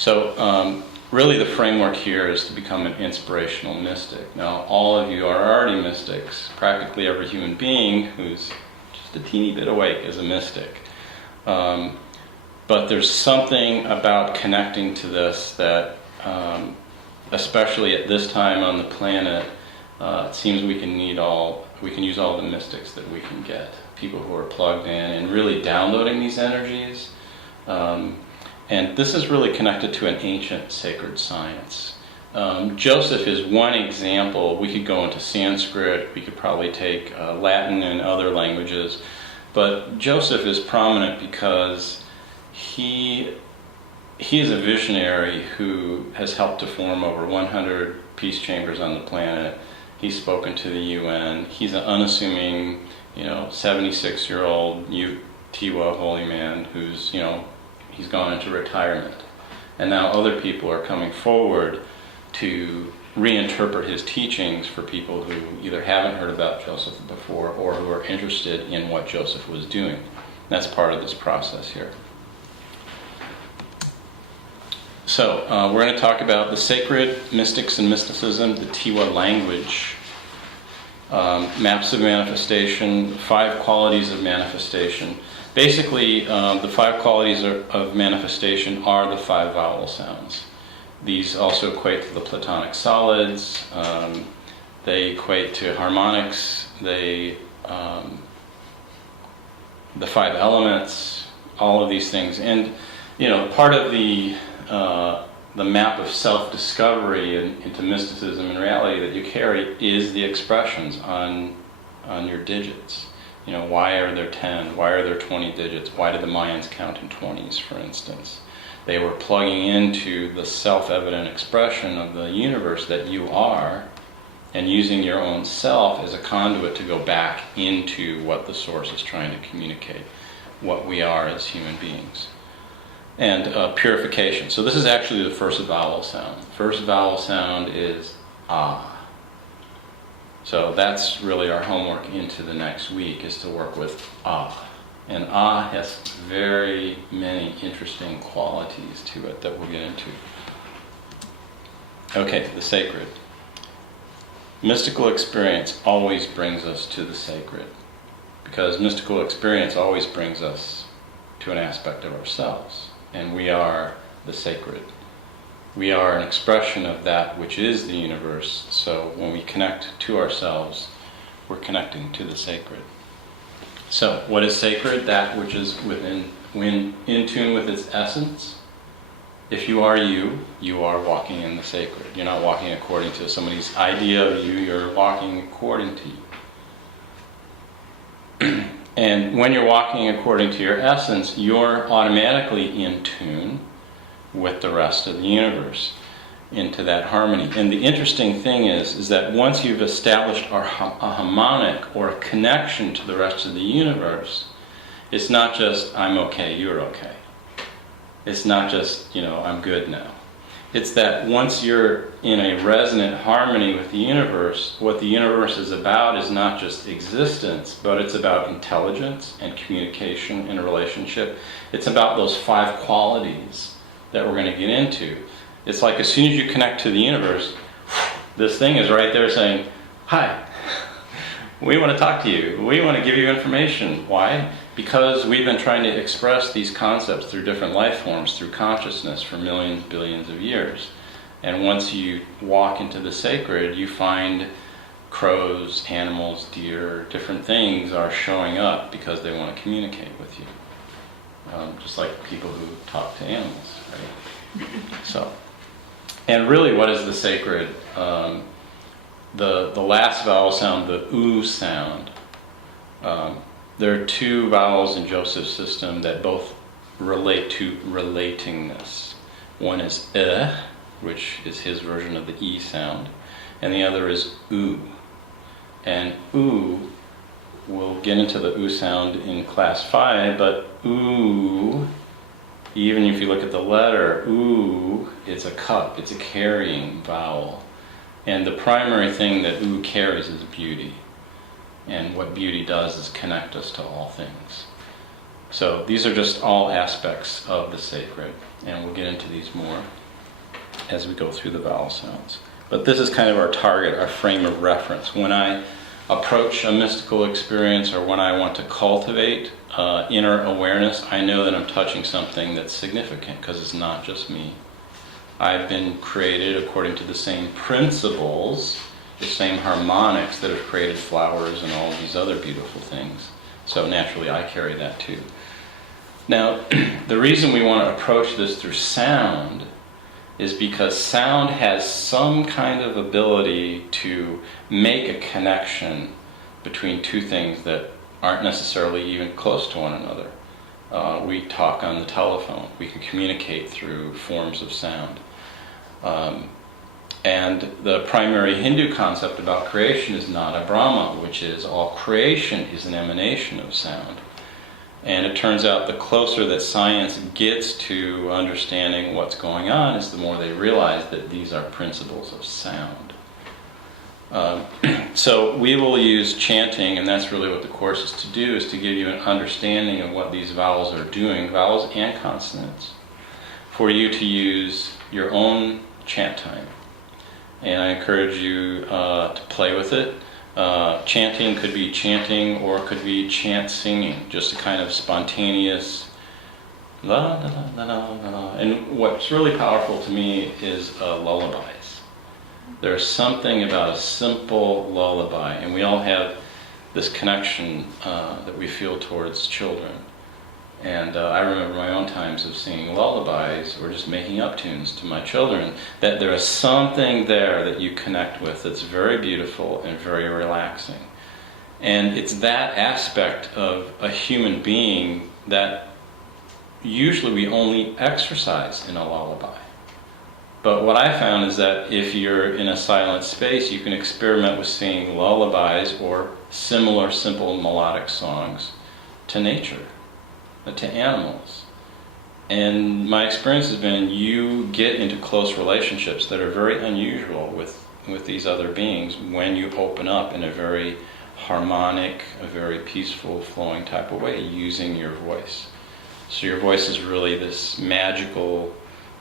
So really the framework here is to become an inspirational mystic. Now, all of you are already mystics. Practically every human being who's just a teeny bit awake is a mystic. But there's something about connecting to this that, especially at this time on the planet, it seems we can use all the mystics that we can get. People who are plugged in and really downloading these energies. And this is really connected to an ancient sacred science. Joseph is one example. We could go into Sanskrit, we could probably take Latin and other languages, but Joseph is prominent because he is a visionary who has helped to form over 100 peace chambers on the planet. He's spoken to the UN. He's an unassuming, 76-year-old Tiwa holy man who's, he's gone into retirement. And now other people are coming forward to reinterpret his teachings for people who either haven't heard about Joseph before or who are interested in what Joseph was doing. That's part of this process here. So we're going to talk about the sacred, mystics and mysticism, the Tiwa language, maps of manifestation, 5 qualities of manifestation. Basically, the 5 qualities of manifestation are the 5 vowel sounds. These also equate to the Platonic solids. They equate to harmonics. The 5 elements. All of these things, and part of the map of self-discovery into mysticism and reality that you carry is the expressions on your digits. Why are there 10? Why are there 20 digits? Why did the Mayans count in 20s, for instance? They were plugging into the self-evident expression of the universe that you are, and using your own self as a conduit to go back into what the source is trying to communicate, what we are as human beings. And purification. So this is actually the first vowel sound. The first vowel sound is ah. So that's really our homework into the next week, is to work with ah. And ah has very many interesting qualities to it that we'll get into. Okay, the sacred. Mystical experience always brings us to the sacred, because mystical experience always brings us to an aspect of ourselves. And we are the sacred. We are an expression of that which is the universe. So when we connect to ourselves, we're connecting to the sacred. So what is sacred? That which is in tune with its essence. If you are you are walking in the sacred. You're not walking according to somebody's idea of you, you're walking according to you. And when you're walking according to your essence, you're automatically in tune with the rest of the universe, into that harmony. And the interesting thing is that once you've established a harmonic or a connection to the rest of the universe, it's not just, I'm okay, you're okay. It's not just, I'm good now. It's that once you're in a resonant harmony with the universe, what the universe is about is not just existence, but it's about intelligence and communication and a relationship. It's about those 5 qualities that we're going to get into. It's like as soon as you connect to the universe, this thing is right there saying, hi, we want to talk to you. We want to give you information. Why? Because we've been trying to express these concepts through different life forms, through consciousness for millions, billions of years. And once you walk into the sacred, you find crows, animals, deer, different things are showing up because they want to communicate with you. Just like people who talk to animals, right? So, and really, what is the sacred? The last vowel sound, the oo sound. There are 2 vowels in Joseph's system that both relate to relatingness. One is which is his version of the E sound, and the other is oo. And oo, we'll get into the oo sound in class 5, but oo, even if you look at the letter, oo, it's a cup, it's a carrying vowel. And the primary thing that oo carries is beauty. And what beauty does is connect us to all things. So these are just all aspects of the sacred, and we'll get into these more as we go through the vowel sounds. But this is kind of our target, our frame of reference. When I approach a mystical experience or when I want to cultivate inner awareness, I know that I'm touching something that's significant because it's not just me. I've been created according to the same principles, the same harmonics that have created flowers and all these other beautiful things. So naturally I carry that too. Now, the reason we want to approach this through sound is because sound has some kind of ability to make a connection between two things that aren't necessarily even close to one another. We talk on the telephone. We can communicate through forms of sound. And the primary Hindu concept about creation is Nada Brahma, which is all creation is an emanation of sound. And it turns out the closer that science gets to understanding what's going on is the more they realize that these are principles of sound. So we will use chanting, and that's really what the course is to do, is to give you an understanding of what these vowels are doing, vowels and consonants, for you to use your own chant time. And I encourage you to play with it. Chanting could be chanting or it could be chant singing, just a kind of spontaneous la la la la la la. And what's really powerful to me is lullabies. There's something about a simple lullaby, and we all have this connection that we feel towards children. And I remember my own times of singing lullabies or just making up tunes to my children, that there is something there that you connect with that's very beautiful and very relaxing. And it's that aspect of a human being that usually we only exercise in a lullaby. But what I found is that if you're in a silent space, you can experiment with singing lullabies or similar simple melodic songs to nature, to animals. And my experience has been you get into close relationships that are very unusual with these other beings when you open up in a very harmonic, a very peaceful, flowing type of way using your voice. So your voice is really this magical,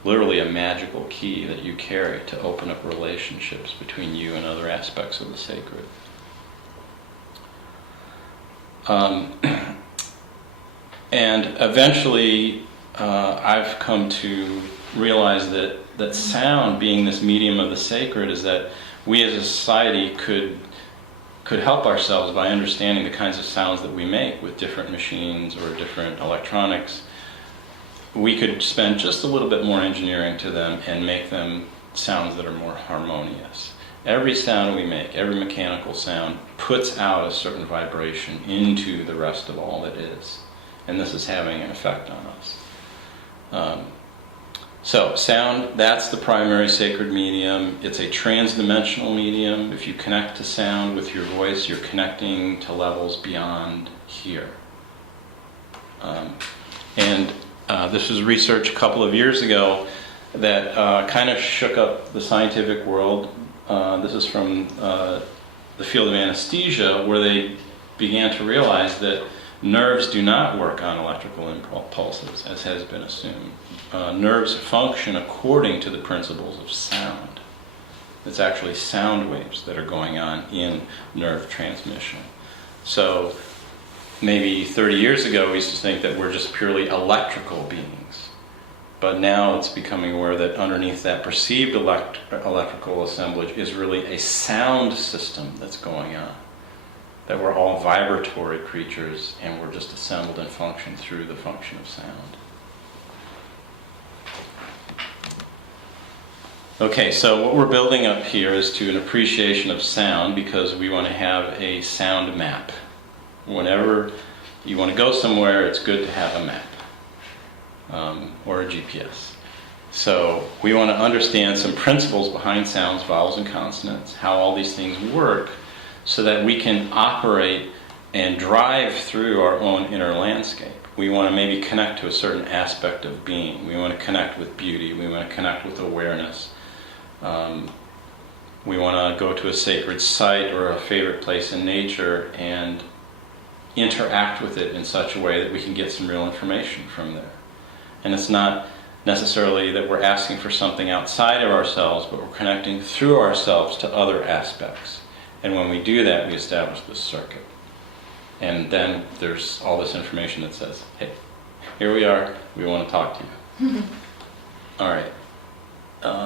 literally a magical key that you carry to open up relationships between you and other aspects of the sacred. And eventually, I've come to realize that sound, being this medium of the sacred, is that we as a society could help ourselves by understanding the kinds of sounds that we make with different machines or different electronics. We could spend just a little bit more engineering to them and make them sounds that are more harmonious. Every sound we make, every mechanical sound, puts out a certain vibration into the rest of all that is. And this is having an effect on us. So sound, that's the primary sacred medium. It's a trans-dimensional medium. If you connect to sound with your voice, you're connecting to levels beyond here. This was research a couple of years ago that kind of shook up the scientific world. This is from the field of anesthesia, where they began to realize that nerves do not work on electrical impulses, as has been assumed. Nerves function according to the principles of sound. It's actually sound waves that are going on in nerve transmission. So maybe 30 years ago we used to think that we're just purely electrical beings. But now it's becoming aware that underneath that perceived electrical assemblage is really a sound system that's going on. That we're all vibratory creatures and we're just assembled and function through the function of sound. Okay, so what we're building up here is to an appreciation of sound, because we want to have a sound map. Whenever you want to go somewhere, it's good to have a map or a GPS. So we want to understand some principles behind sounds, vowels, and consonants, how all these things work, so that we can operate and drive through our own inner landscape. We want to maybe connect to a certain aspect of being. We want to connect with beauty. We want to connect with awareness. We want to go to a sacred site or a favorite place in nature and interact with it in such a way that we can get some real information from there. And it's not necessarily that we're asking for something outside of ourselves, but we're connecting through ourselves to other aspects. And when we do that, we establish this circuit. And then there's all this information that says, hey, here we are, we want to talk to you. All right.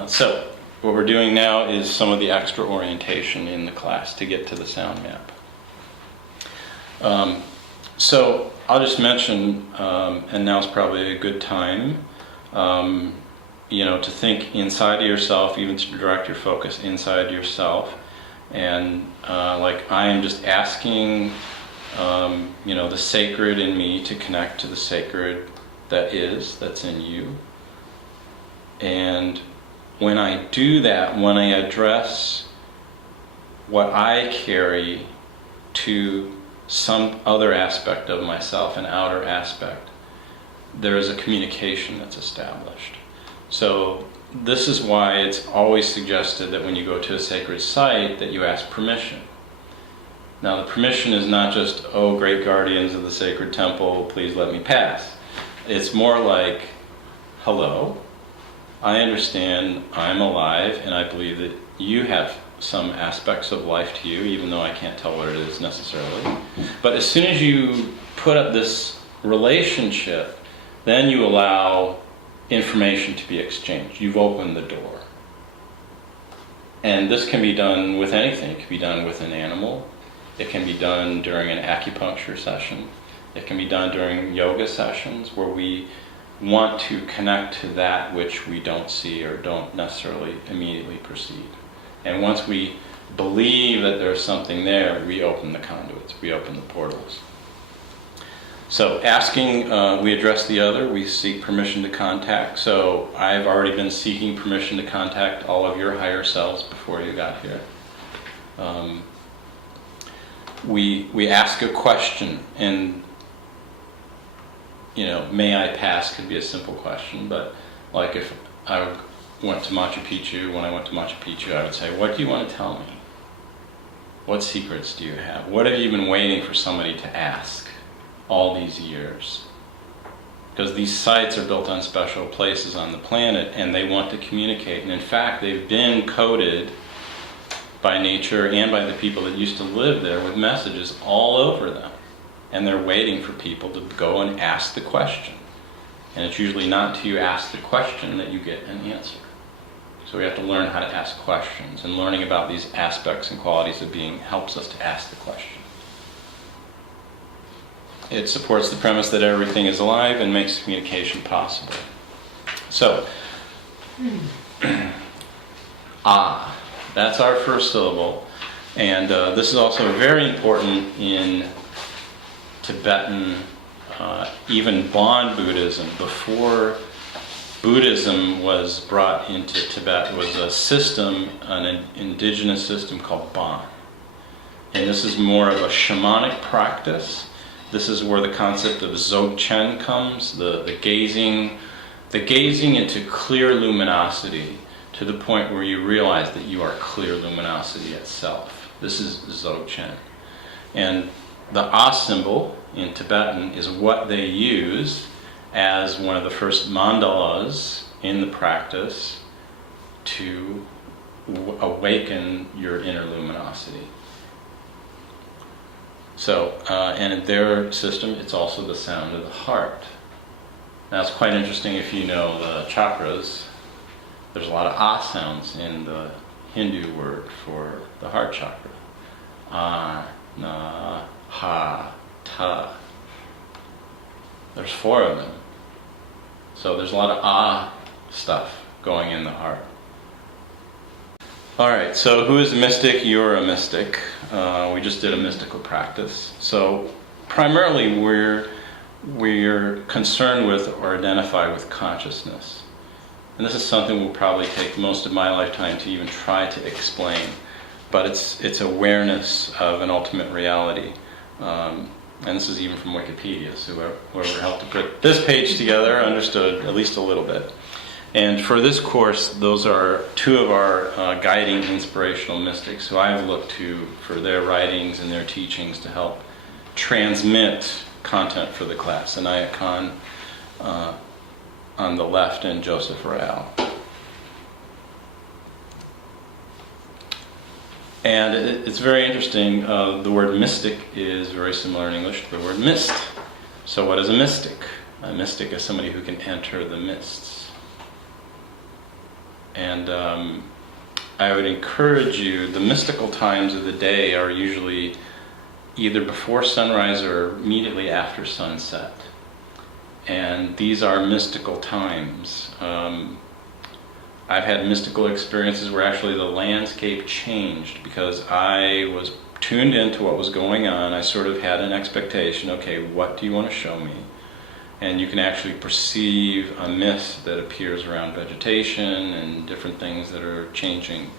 So what we're doing now is some of the extra orientation in the class to get to the sound map. So I'll just mention, and now's probably a good time, to think inside of yourself, even to direct your focus inside yourself. And like I am just asking, the sacred in me to connect to the sacred that's in you. And when I do that, when I address what I carry to some other aspect of myself, an outer aspect, there is a communication that's established. So this is why it's always suggested that when you go to a sacred site that you ask permission. Now the permission is not just, oh, great guardians of the sacred temple, please let me pass. It's more like, hello, I understand I'm alive and I believe that you have some aspects of life to you, even though I can't tell what it is necessarily. But as soon as you put up this relationship, then you allow information to be exchanged. You've opened the door. And this can be done with anything. It can be done with an animal. It can be done during an acupuncture session. It can be done during yoga sessions where we want to connect to that which we don't see or don't necessarily immediately perceive. And once we believe that there's something there, we open the conduits, we open the portals. So asking, we address the other, we seek permission to contact. So I've already been seeking permission to contact all of your higher selves before you got here. We ask a question, and may I pass could be a simple question, but like if I went to Machu Picchu, when I went to Machu Picchu, I would say, what do you want to tell me? What secrets do you have? What have you been waiting for somebody to ask all these years? Because these sites are built on special places on the planet and they want to communicate. And in fact, they've been coded by nature and by the people that used to live there with messages all over them. And they're waiting for people to go and ask the question. And it's usually not until you ask the question that you get an answer. So we have to learn how to ask questions, and learning about these aspects and qualities of being helps us to ask the question. It supports the premise that everything is alive and makes communication possible. So, that's our first syllable. And this is also very important in Tibetan, even Bon Buddhism. Before Buddhism was brought into Tibet, was a system, an indigenous system called Bon. And this is more of a shamanic practice. This is where the concept of Dzogchen comes, the gazing into clear luminosity to the point where you realize that you are clear luminosity itself. This is Dzogchen. And the A symbol in Tibetan is what they use as one of the first mandalas in the practice to awaken your inner luminosity. So, and in their system, it's also the sound of the heart. Now, it's quite interesting if you know the chakras. There's a lot of ah sounds in the Hindu word for the heart chakra. Ah, na, ha, ta. There's 4 of them. So there's a lot of ah stuff going in the heart. Alright, so who is a mystic? You're a mystic. We just did a mystical practice. So primarily we're concerned with or identify with consciousness. And this is something we'll probably take most of my lifetime to even try to explain. But it's awareness of an ultimate reality. And this is even from Wikipedia, so whoever helped to put this page together understood at least a little bit. And for this course, those are 2 of our guiding inspirational mystics who I've looked to for their writings and their teachings to help transmit content for the class. Anaya Khan on the left and Joseph Real. And it's very interesting. The word mystic is very similar in English to the word mist. So what is a mystic? A mystic is somebody who can enter the mists. And I would encourage you, the mystical times of the day are usually either before sunrise or immediately after sunset. And these are mystical times. I've had mystical experiences where actually the landscape changed because I was tuned into what was going on. I sort of had an expectation, okay, what do you want to show me? And you can actually perceive a mist that appears around vegetation and different things that are changing.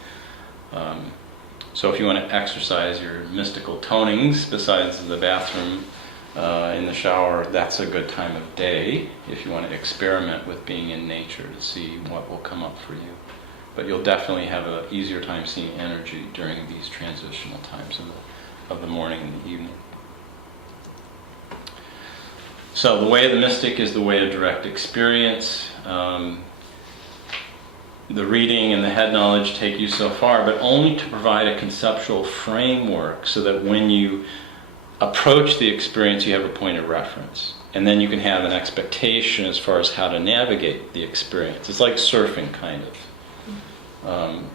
So if you want to exercise your mystical tonings besides the bathroom, in the shower, that's a good time of day if you want to experiment with being in nature to see what will come up for you. But you'll definitely have an easier time seeing energy during these transitional times of the morning and the evening. So the way of the mystic is the way of direct experience. The reading and the head knowledge take you so far, but only to provide a conceptual framework so that when you approach the experience, you have a point of reference. And then you can have an expectation as far as how to navigate the experience. It's like surfing, kind of.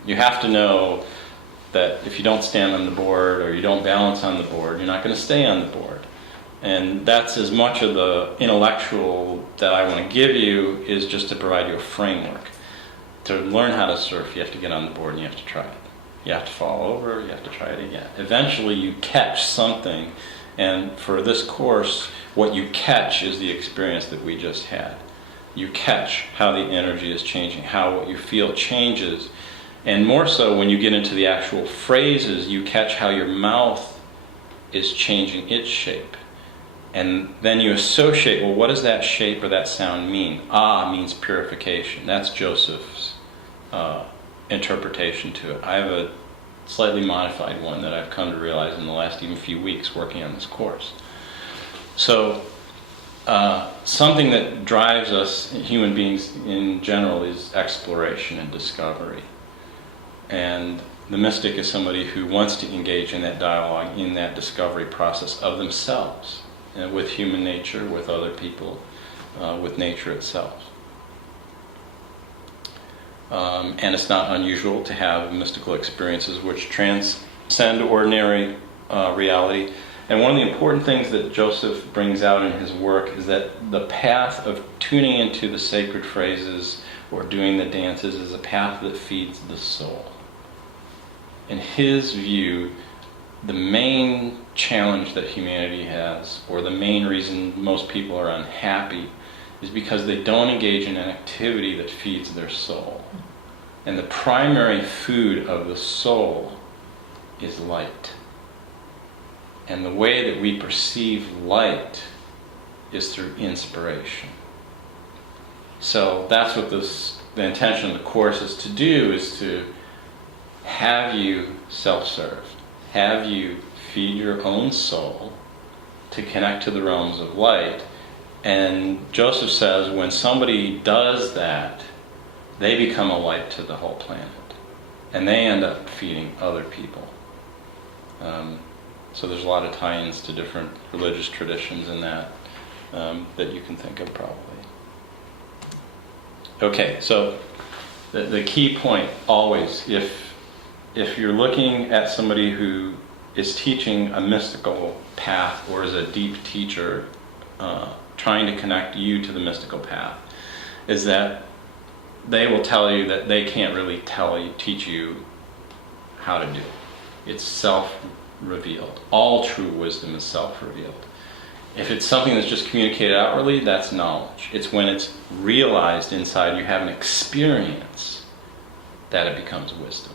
You have to know that if you don't stand on the board or you don't balance on the board, you're not going to stay on the board. And that's as much of the intellectual that I want to give you is just to provide you a framework. To learn how to surf, you have to get on the board and you have to try it. You have to fall over, you have to try it again. Eventually you catch something, and for this course, what you catch is the experience that we just had. You catch how the energy is changing, how what you feel changes, and more so when you get into the actual phrases, you catch how your mouth is changing its shape. And then you associate, well, what does that shape or that sound mean? Ah means purification. That's Joseph's interpretation to it. I have a slightly modified one that I've come to realize in the last even few weeks working on this course. So something that drives us, human beings in general, is exploration and discovery. And the mystic is somebody who wants to engage in that dialogue, in that discovery process of themselves, with human nature, with other people, with nature itself. And it's not unusual to have mystical experiences which transcend ordinary reality. And one of the important things that Joseph brings out in his work is that the path of tuning into the sacred phrases or doing the dances is a path that feeds the soul. In his view, the main challenge that humanity has, or the main reason most people are unhappy, is because they don't engage in an activity that feeds their soul. And the primary food of the soul is light. And the way that we perceive light is through inspiration. So that's what the intention of the course is to do, is to have you self-serve, have you feed your own soul to connect to the realms of light. And Joseph says when somebody does that, they become a light to the whole planet. And they end up feeding other people. So there's a lot of tie-ins to different religious traditions in that you can think of probably. Okay, so the key point always, if you're looking at somebody who is teaching a mystical path or is a deep teacher trying to connect you to the mystical path, is that they will tell you that they can't really teach you how to do it. It's self-revealed. All true wisdom is self-revealed. If it's something that's just communicated outwardly, that's knowledge. It's when it's realized inside, you have an experience, that it becomes wisdom.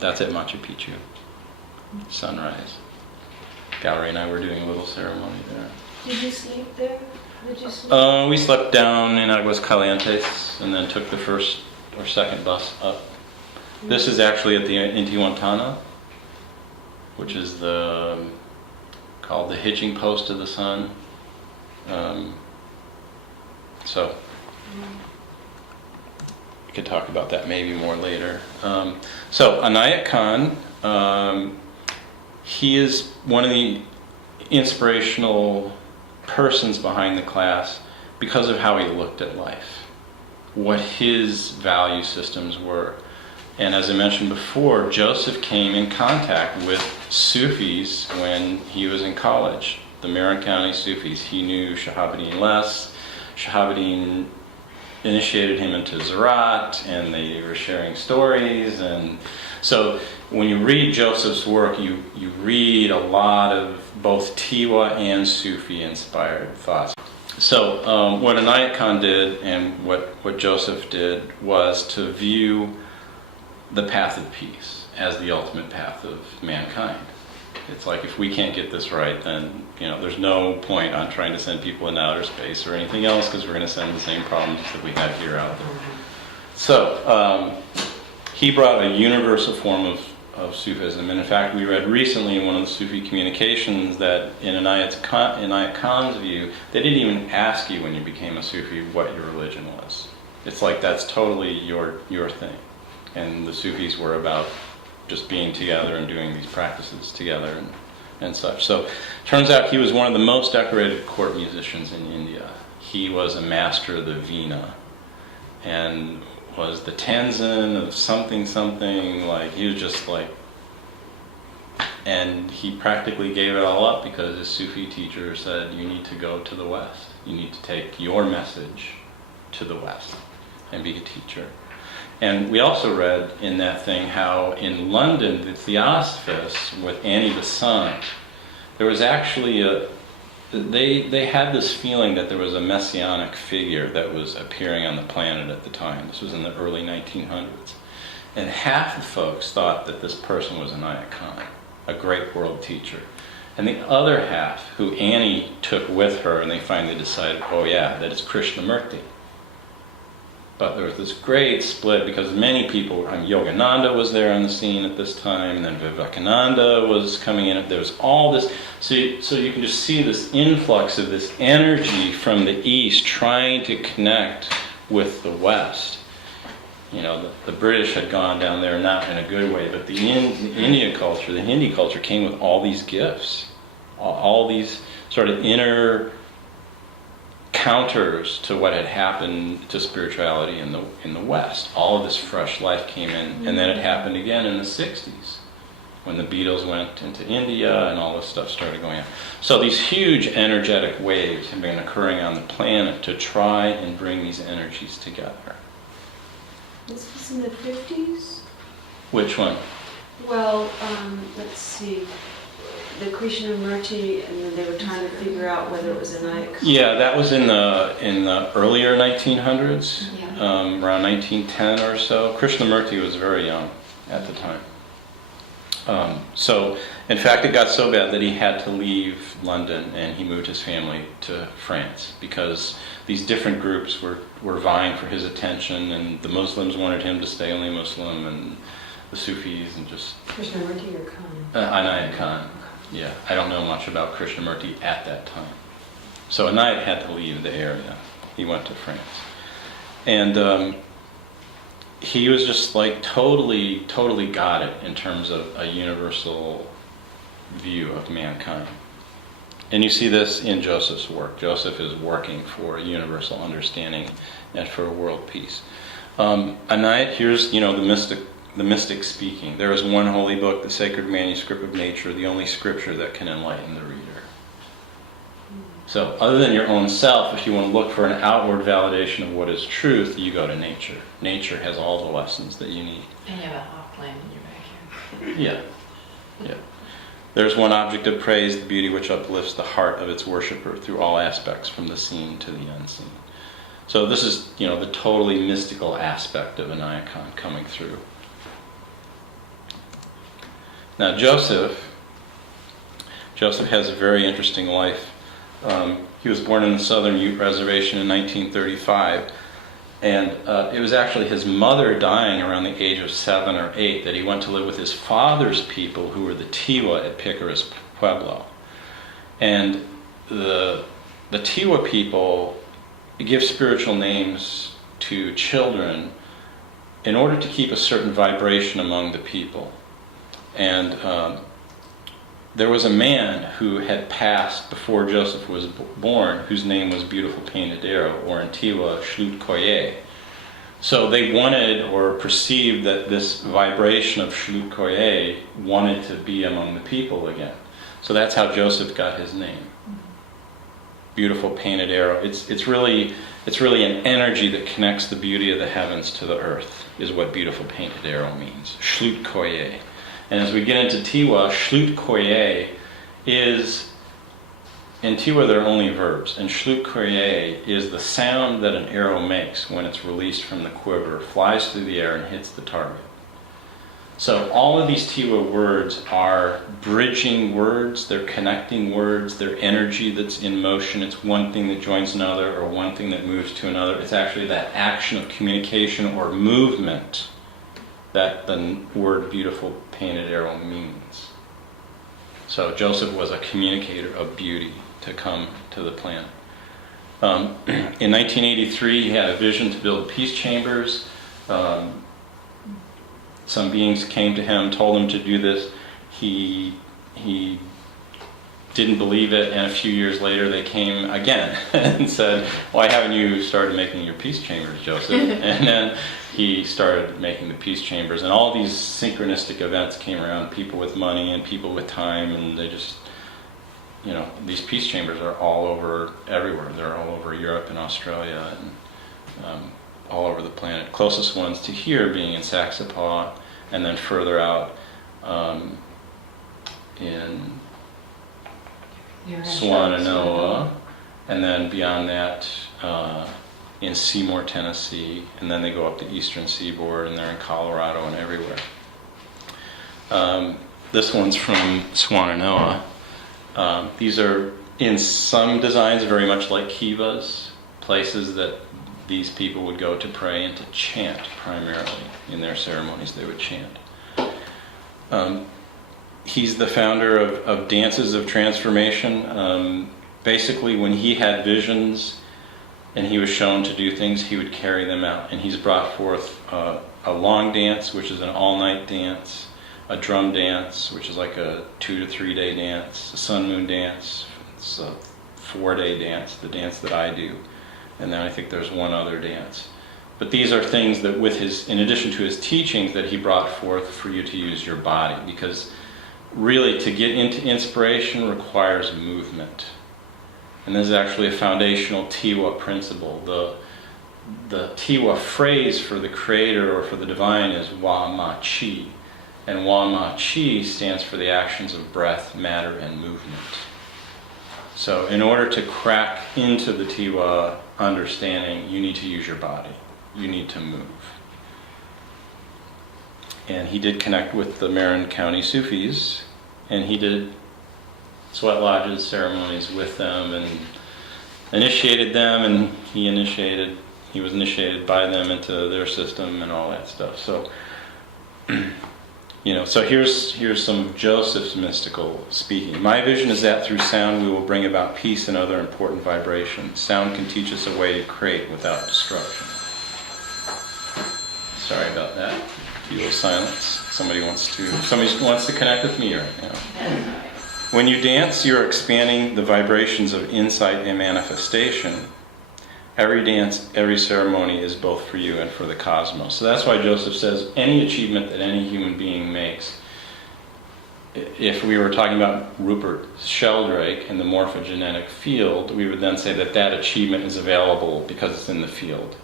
That's at Machu Picchu. Sunrise. Gallery and I were doing a little ceremony there. Did you sleep there? We slept down in Aguascalientes and then took the first or second bus up. This is actually at the Intihuatana, which is called the hitching post of the sun. So we could talk about that maybe more later. So Anayat Khan, he is one of the inspirational persons behind the class because of how he looked at life, what his value systems were. And as I mentioned before, Joseph came in contact with Sufis when he was in college, the Marin County Sufis. He knew Shahabuddin less. Shahabuddin initiated him into Ziraat, and they were sharing stories. And so when you read Joseph's work, you read a lot of both Tiwa and Sufi-inspired thoughts. So what Anayat Khan did and what Joseph did was to view the path of peace as the ultimate path of mankind. It's like, if we can't get this right, then there's no point on trying to send people into outer space or anything else, because we're going to send the same problems that we have here out there. So he brought a universal form of Sufism. And in fact, we read recently in one of the Sufi communications that in Anayat Khan's view, they didn't even ask you when you became a Sufi what your religion was. It's like, that's totally your thing. And the Sufis were about just being together and doing these practices together and such. So turns out he was one of the most decorated court musicians in India. He was a master of the Veena and was the Tanzan of something, like he was just like, and he practically gave it all up because his Sufi teacher said, you need to go to the West. You need to take your message to the West and be a teacher. And we also read in that thing how in London, the Theosophists with Annie Besant, there was actually they had this feeling that there was a messianic figure that was appearing on the planet at the time. This was in the early 1900s. And half the folks thought that this person was Anayat Khan, a great world teacher. And the other half, who Annie took with her, and they finally decided, oh yeah, that it's Krishnamurti. But there was this great split because many people, Yogananda was there on the scene at this time, and then Vivekananda was coming in. There was all this, so you can just see this influx of this energy from the East trying to connect with the West. The British had gone down there, not in a good way, but the India culture, the Hindi culture came with all these gifts, all these sort of inner counters to what had happened to spirituality in the West. All of this fresh life came in, and then it happened again in the 60s when the Beatles went into India and all this stuff started going on. So these huge energetic waves have been occurring on the planet to try and bring these energies together. This was in the 50s? Which one? Well, let's see. The Krishnamurti, and then they were trying to figure out whether it was an icon. Yeah, that was in the earlier 1900s, Yeah. Around 1910 or so. Krishnamurti was very young at the time. So, in fact, it got so bad that he had to leave London and he moved his family to France because these different groups were vying for his attention, and the Muslims wanted him to stay only Muslim, and the Sufis, and just... Krishnamurti or Khan? Anayat Khan. Yeah, I don't know much about Krishnamurti at that time. So Anayat had to leave the area. He went to France. And he was just like totally got it in terms of a universal view of mankind. And you see this in Joseph's work. Joseph is working for a universal understanding and for world peace. Anayat, here's the mystic speaking. There is one holy book, the sacred manuscript of nature, the only scripture that can enlighten the reader. So other than your own self, if you want to look for an outward validation of what is truth, you go to nature. Nature has all the lessons that you need. And you have a hot plant in your backyard. Yeah. There's one object of praise, the beauty which uplifts the heart of its worshiper through all aspects, from the seen to the unseen. So this is, the totally mystical aspect of Anayat Khan coming through. Now Joseph has a very interesting life. He was born in the Southern Ute Reservation in 1935, And it was actually his mother dying around the age of 7 or 8 that he went to live with his father's people, who were the Tiwa at Picaras Pueblo. And the Tiwa people give spiritual names to children in order to keep a certain vibration among the people. And there was a man who had passed before Joseph was born, whose name was Beautiful Painted Arrow, or in Tiwa, Shlut Koye. So they wanted or perceived that this vibration of Shlut Koye wanted to be among the people again. So that's how Joseph got his name. Beautiful Painted Arrow. It's really an energy that connects the beauty of the heavens to the earth, is what Beautiful Painted Arrow means. Shlut Koye. And as we get into Tiwa, Shlut Koye is, in Tiwa there are only verbs, and Shlut Koye is the sound that an arrow makes when it's released from the quiver, flies through the air and hits the target. So all of these Tiwa words are bridging words, they're connecting words, they're energy that's in motion. It's one thing that joins another, or one thing that moves to another. It's actually that action of communication or movement that the word Beautiful Painted Arrow means. So Joseph was a communicator of beauty to come to the planet. In 1983, he had a vision to build peace chambers. Some beings came to him, told him to do this. He didn't believe it, and a few years later they came again and said, "Why haven't you started making your peace chambers, Joseph?" And then he started making the peace chambers, and all these synchronistic events came around, people with money and people with time, and they just, these peace chambers are all over everywhere. They're all over Europe and Australia and all over the planet. Closest ones to here being in Saxapaw, and then further out in Swannanoa, and then beyond that in Seymour, Tennessee, and then they go up the eastern seaboard, and they're in Colorado and everywhere. This one's from Swannanoa. These are, in some designs, very much like kivas, places that these people would go to pray and to chant primarily. In their ceremonies they would chant. He's the founder of Dances of Transformation. Basically, when he had visions and he was shown to do things, he would carry them out. And he's brought forth a long dance, which is an all-night dance, a drum dance, which is like a 2 to 3 day dance, a sun moon dance, it's a 4-day dance, the dance that I do. And then I think there's one other dance. But these are things that in addition to his teachings, that he brought forth for you to use your body. Because really, to get into inspiration requires movement. And this is actually a foundational Tiwa principle. The Tiwa phrase for the creator or for the divine is Wa Ma Chi. And Wa Ma Chi stands for the actions of breath, matter, and movement. So in order to crack into the Tiwa understanding, you need to use your body. You need to move. And he did connect with the Marin County Sufis, and he did sweat lodges, ceremonies with them, and initiated them, and he was initiated by them into their system and all that stuff. So, so here's some of Joseph's mystical speaking. My vision is that through sound we will bring about peace and other important vibrations. Sound can teach us a way to create without destruction. Sorry about that. A little silence. Somebody wants to connect with me right now. When you dance, you're expanding the vibrations of insight and manifestation. Every dance, every ceremony is both for you and for the cosmos. So that's why Joseph says any achievement that any human being makes, if we were talking about Rupert Sheldrake in the morphogenetic field, we would then say that achievement is available because it's in the field.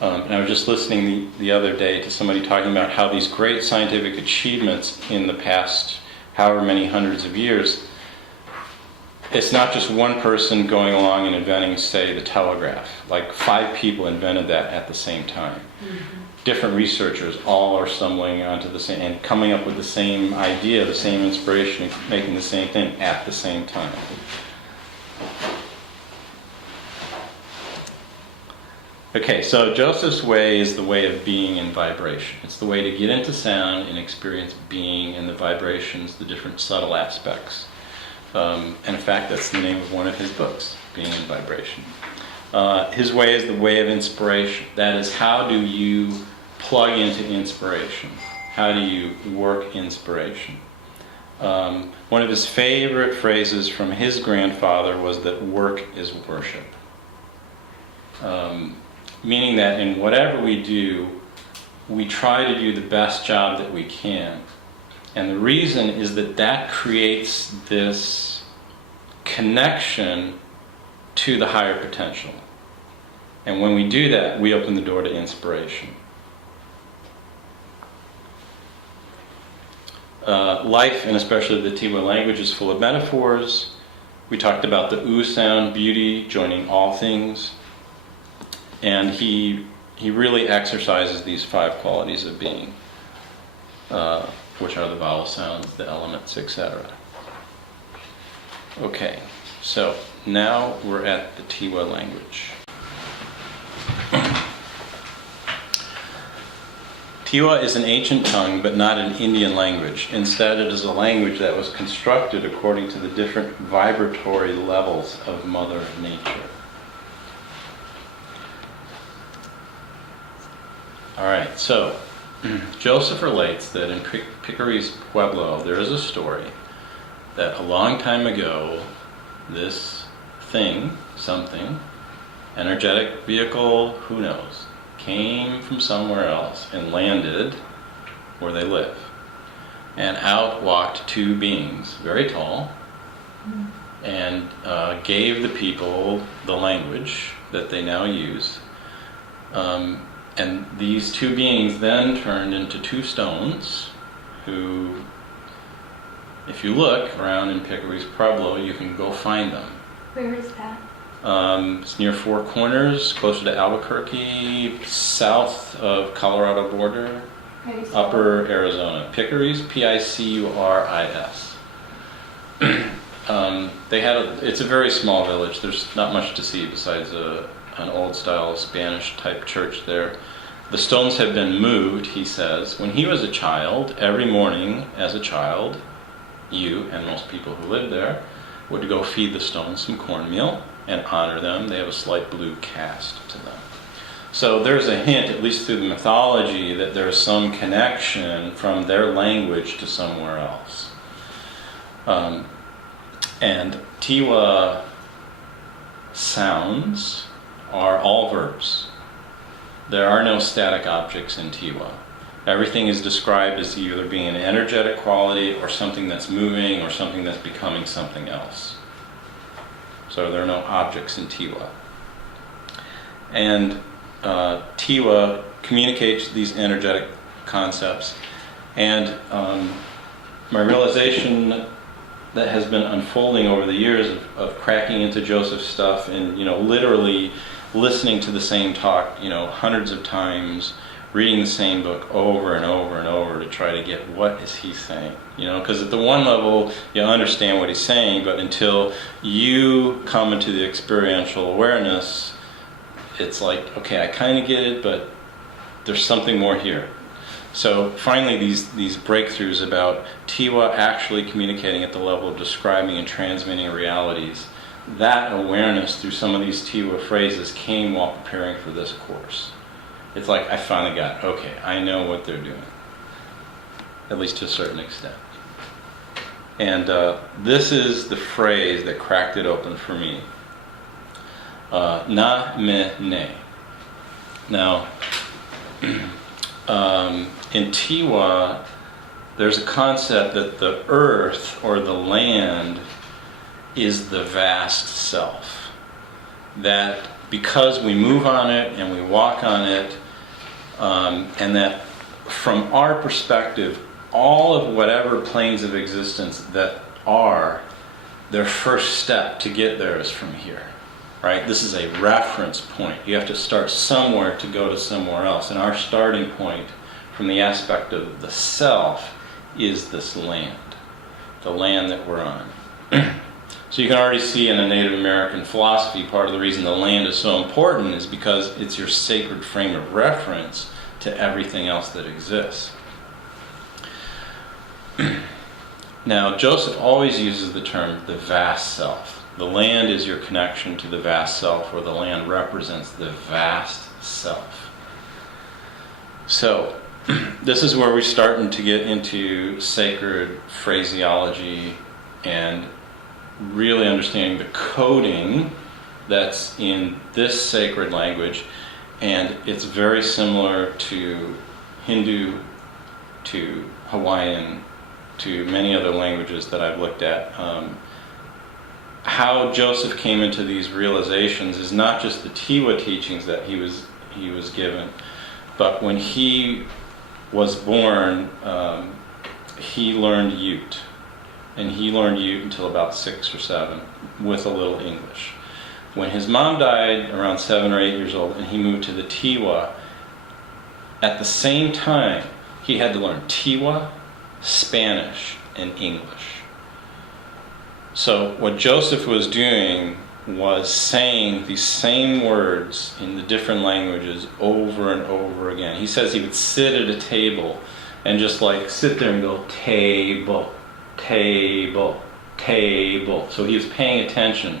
And I was just listening the other day to somebody talking about how these great scientific achievements in the past however many hundreds of years, it's not just one person going along and inventing, say, the telegraph. Like 5 people invented that at the same time. Mm-hmm. Different researchers all are stumbling onto the same, and coming up with the same idea, the same inspiration, making the same thing at the same time. Okay, so Joseph's way is the way of being in vibration. It's the way to get into sound and experience being and the vibrations, the different subtle aspects. And in fact, that's the name of one of his books, Being in Vibration. His way is the way of inspiration. That is, how do you plug into inspiration? How do you work inspiration? One of his favorite phrases from his grandfather was that work is worship. Meaning that in whatever we do, we try to do the best job that we can. And the reason is that that creates this connection to the higher potential. And when we do that, we open the door to inspiration. Life, and especially the Tiwa language, is full of metaphors. We talked about the U sound, beauty, joining all things. And he really exercises these 5 qualities of being, which are the vowel sounds, the elements, etc. Okay, so now we're at the Tiwa language. Tiwa is an ancient tongue, but not an Indian language. Instead, it is a language that was constructed according to the different vibratory levels of Mother Nature. All right, so Joseph relates that in Piccary's Pueblo, there is a story that a long time ago, this thing, something, energetic vehicle, who knows, came from somewhere else and landed where they live. And out walked 2 beings, very tall, and gave the people the language that they now use. And these 2 beings then turned into 2 stones who, if you look around in Piccary's Pueblo, you can go find them. Where is that? It's near Four Corners, closer to Albuquerque, south of Colorado border, upper Arizona. Piccary's, Picuris. It's a very small village. There's not much to see besides an old-style Spanish-type church there. The stones have been moved, he says. When he was a child, every morning as a child, you and most people who lived there would go feed the stones some cornmeal and honor them. They have a slight blue cast to them. So there's a hint, at least through the mythology, that there's some connection from their language to somewhere else. And Tiwa sounds are all verbs. There are no static objects in Tiwa. Everything is described as either being an energetic quality or something that's moving or something that's becoming something else. So there are no objects in Tiwa. And Tiwa communicates these energetic concepts. And my realization that has been unfolding over the years of cracking into Joseph's stuff and, literally listening to the same talk, hundreds of times, reading the same book over and over and over to try to get what is he saying, because at the one level you understand what he's saying, but until you come into the experiential awareness, it's like, okay, I kind of get it, but there's something more here. So finally these breakthroughs about Tiwa actually communicating at the level of describing and transmitting realities, that awareness through some of these Tiwa phrases came while preparing for this course. It's like I finally got, okay, I know what they're doing, at least to a certain extent. And this is the phrase that cracked it open for me. Na me ne. Now, in Tiwa, there's a concept that the earth or the land is the vast self. That because we move on it and we walk on it, and that from our perspective, all of whatever planes of existence that are, their first step to get there is from here. Right? This is a reference point. You have to start somewhere to go to somewhere else. And our starting point from the aspect of the self is this land, the land that we're on. So you can already see in the Native American philosophy, part of the reason the land is so important is because it's your sacred frame of reference to everything else that exists. Now, Joseph always uses the term the vast self. The land is your connection to the vast self, or the land represents the vast self. So, this is where we're starting to get into sacred phraseology and really understanding the coding that's in this sacred language. And it's very similar to Hindu, to Hawaiian, to many other languages that I've looked at. How Joseph came into these realizations is not just the Tiwa teachings that he was given, but when he was born, he learned Ute. And he learned Ute until about 6 or 7, with a little English. When his mom died around 7 or 8 years old, and he moved to the Tiwa, at the same time, he had to learn Tiwa, Spanish, and English. So what Joseph was doing was saying these same words in the different languages over and over again. He says he would sit at a table and just like sit there and go, table, table, table. So he was paying attention.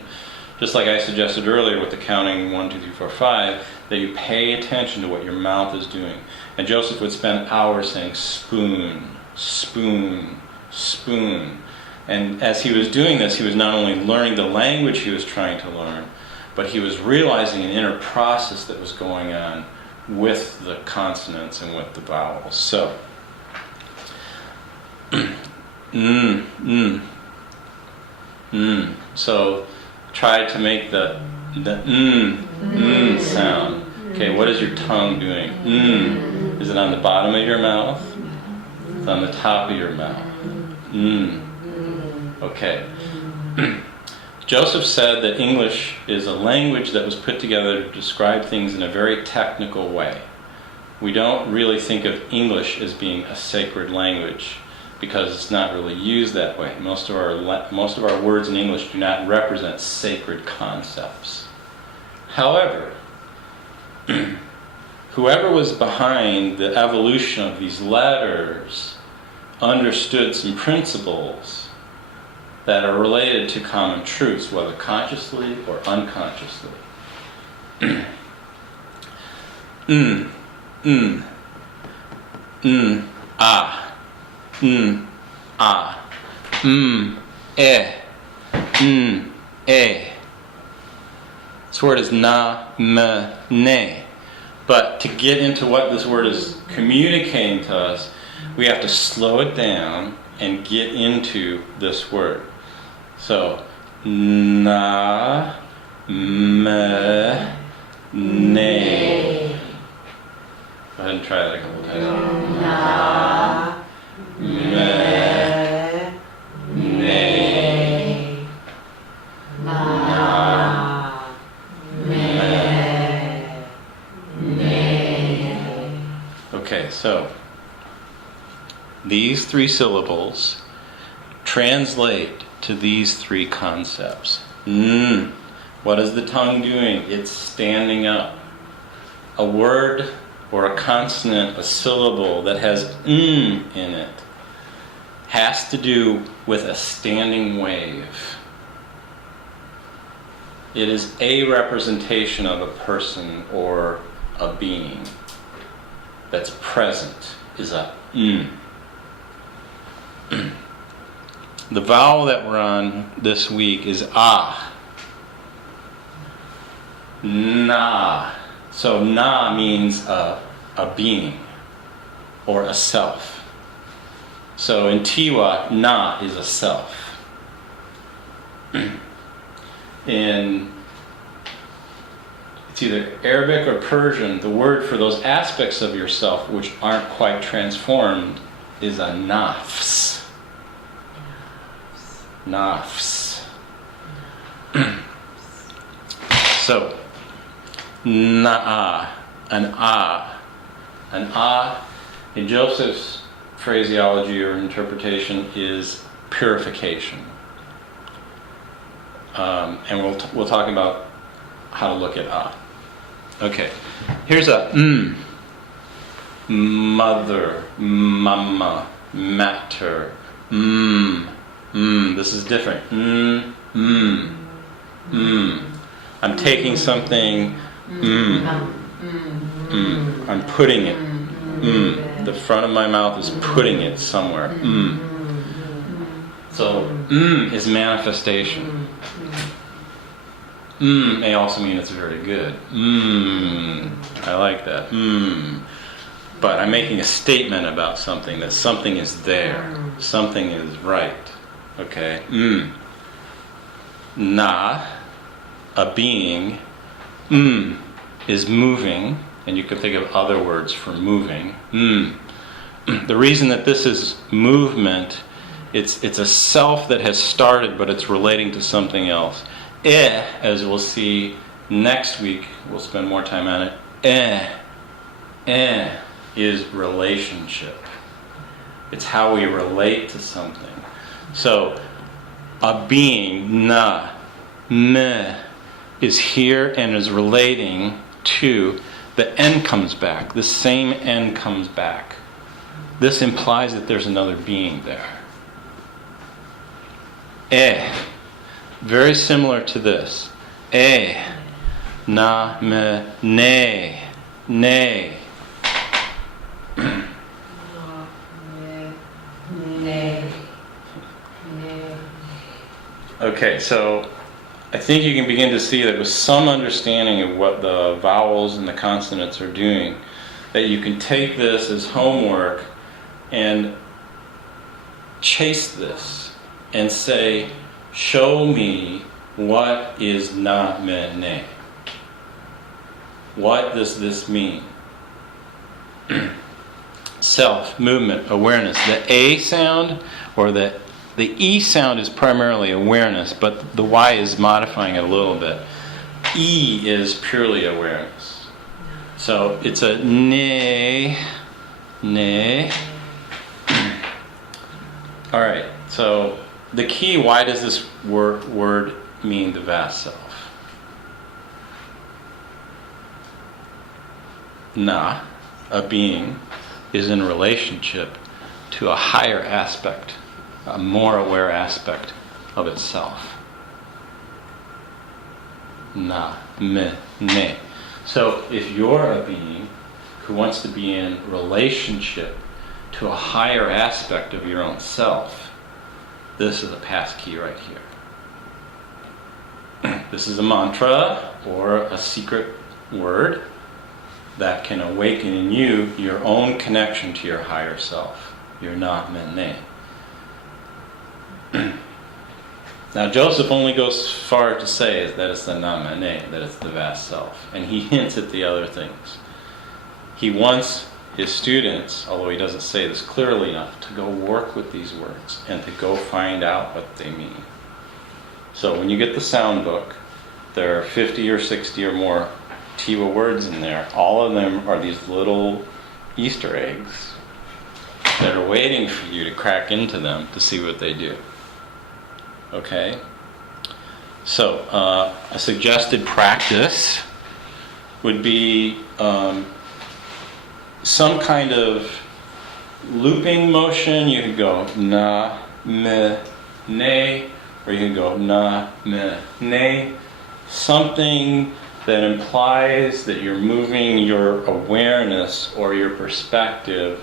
Just like I suggested earlier with the counting 1, 2, 3, 4, 5, that you pay attention to what your mouth is doing. And Joseph would spend hours saying spoon, spoon, spoon. And as he was doing this, he was not only learning the language he was trying to learn, but he was realizing an inner process that was going on with the consonants and with the vowels. So, So, try to make the sound. Okay, what is your tongue doing? Is it on the bottom of your mouth? It's on the top of your mouth. Okay. Joseph said that English is a language that was put together to describe things in a very technical way. We don't really think of English as being a sacred language because it's not really used that way. Most of our words in English do not represent sacred concepts. However, whoever was behind the evolution of these letters understood some principles that are related to common truths, whether consciously or unconsciously. Ah. Ah. Eh. This word is na, me, ne. But to get into what this word is communicating to us, we have to slow it down and get into this word. So, na, me, ne. Go ahead and try that a couple times. Na, me, ne. Na, me, ne. Okay, so these 3 syllables translate to these 3 concepts. What is the tongue doing? It's standing up. A word or a consonant, a syllable that has in it, has to do with a standing wave. It is a representation of a person or a being that's present, is a The vowel that we're on this week is ah. Na. So na means a being or a self. So in Tiwa, na is a self. In it's either Arabic or Persian, the word for those aspects of yourself which aren't quite transformed is a nafs. Nafs. So, na'a, an ah. An ah, in Joseph's phraseology or interpretation, is purification. And we'll talk about how to look at ah. Okay, here's a mother, mama, matter, This is different. I'm taking something, I'm putting it. The front of my mouth is putting it somewhere. So, is manifestation. May also mean it's very good. I like that. But I'm making a statement about something, that something is there. Something is right. Okay? Na, a being, is moving, and you can think of other words for moving. The reason that this is movement, it's a self that has started, but it's relating to something else. As we'll see next week, we'll spend more time on it. Is relationship. It's how we relate to something. So, a being, na, me, is here and is relating to, the N comes back. The same N comes back. This implies that there's another being there. Very similar to this. Na, me, ne, ne. Okay, so I think you can begin to see that with some understanding of what the vowels and the consonants are doing, that you can take this as homework and chase this and say, show me what is na, me, ne. What does this mean? Self, movement, awareness. The A sound or the E sound is primarily awareness, but the Y is modifying it a little bit. E is purely awareness. So it's a ne, ne. All right, so the key, why does this word mean the vast self? Na, a being, is in relationship to a higher aspect, a more aware aspect of itself. Na, me, ne. So if you're a being who wants to be in relationship to a higher aspect of your own self, this is a passkey right here. This is a mantra or a secret word that can awaken in you your own connection to your higher self, your na, me, ne. Now Joseph only goes far to say that it's the na, me, ne, that it's the vast self, and he hints at the other things. He wants his students, although he doesn't say this clearly enough, to go work with these words and to go find out what they mean. So when you get the sound book, there are 50 or 60 or more Tiwa words in there. All of them are these little Easter eggs that are waiting for you to crack into them to see what they do. Okay? So, a suggested practice would be some kind of looping motion. You could go na, me, ne, or you can go na, me, ne. Something that implies that you're moving your awareness or your perspective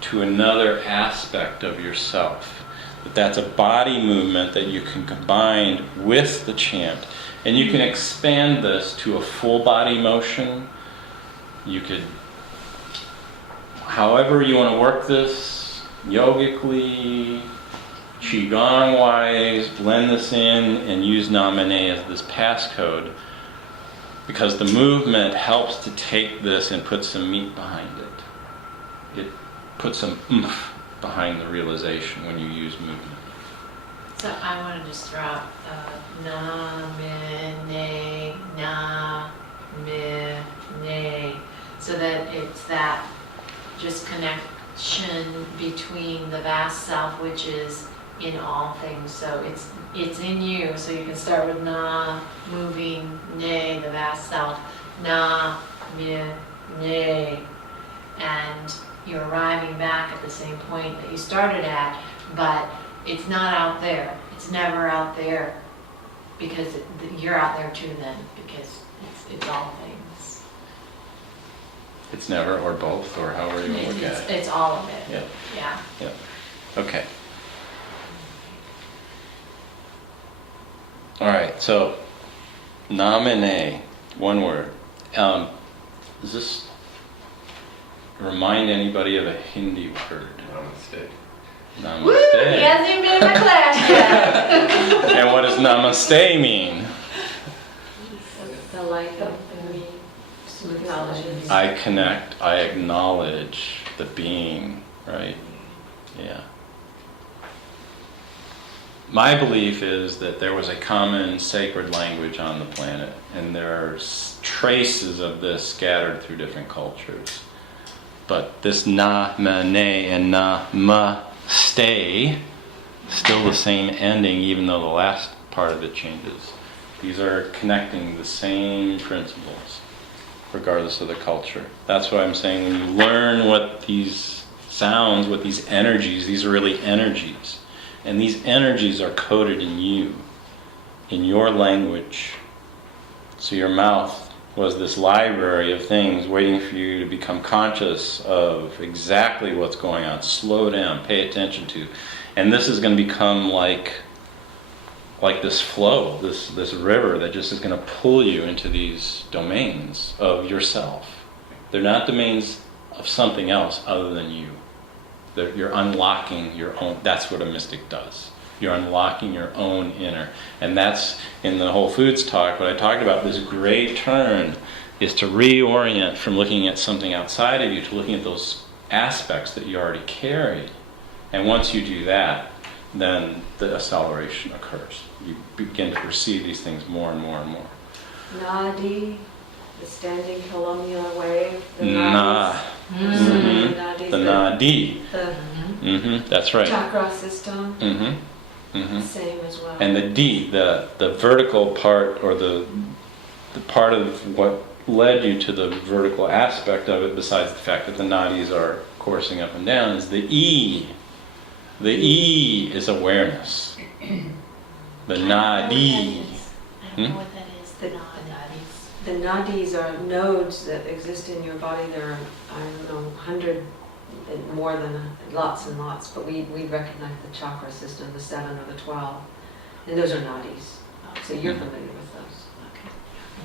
to another aspect of yourself. That's a body movement that you can combine with the chant. And you can expand this to a full body motion. You could, however you want to work this, yogically, qigong-wise, blend this in and use namane as this passcode, because the movement helps to take this and put some meat behind it. It puts some oomph behind the realization when you use movement. So I want to just throw out na, me, ne, na, me, ne, so that it's that just connection between the vast self, which is in all things. So it's in you. So you can start with na, moving, ne, the vast self, na, mi, ne, and you're arriving back at the same point that you started at, but it's not out there. It's never out there, because you're out there too then, because it's all things. It's never or both, or however you look at it. It's all of it. Yep. Yeah. Yep. Okay. All right. So, namine, one word. Does this remind anybody of a Hindi word? Namaste. Namaste. Woo! He hasn't even been in my class yet. And what does namaste mean? The light of me acknowledges. I connect, I acknowledge the being, right? Yeah. My belief is that there was a common sacred language on the planet, and there are traces of this scattered through different cultures. But this na, ma, ne, and na, ma, stay, still the same ending, even though the last part of it changes. These are connecting the same principles, regardless of the culture. That's why I'm saying when you learn what these sounds, what these energies, these are really energies. And these energies are coded in you, in your language. So your mouth was this library of things waiting for you to become conscious of exactly what's going on. Slow down, pay attention to. And this is going to become like this flow, this river that just is going to pull you into these domains of yourself. They're not domains of something else other than you. You're unlocking your own. That's what a mystic does. You're unlocking your own inner. And that's, in the Whole Foods talk, what I talked about, this great turn is to reorient from looking at something outside of you to looking at those aspects that you already carry. And once you do that, then the acceleration occurs. You begin to perceive these things more and more and more. Nadi, the standing columnar wave. The Na. nadis. Mm-hmm. Nadis, The nadi. The Mm-hmm. That's right. chakra system, Mm-hmm. Mm-hmm. same as well. And the D, the vertical part, or the part of what led you to the vertical aspect of it, besides the fact that the nadis are coursing up and down, is the E. The E is awareness. The nadi. I don't know what that is. The nadis. The nadis are nodes that exist in your body. There are, I don't know, 100, and more than lots and lots, but we recognize the chakra system, the 7 or the 12, and those are nadis. So you're familiar with those. Okay.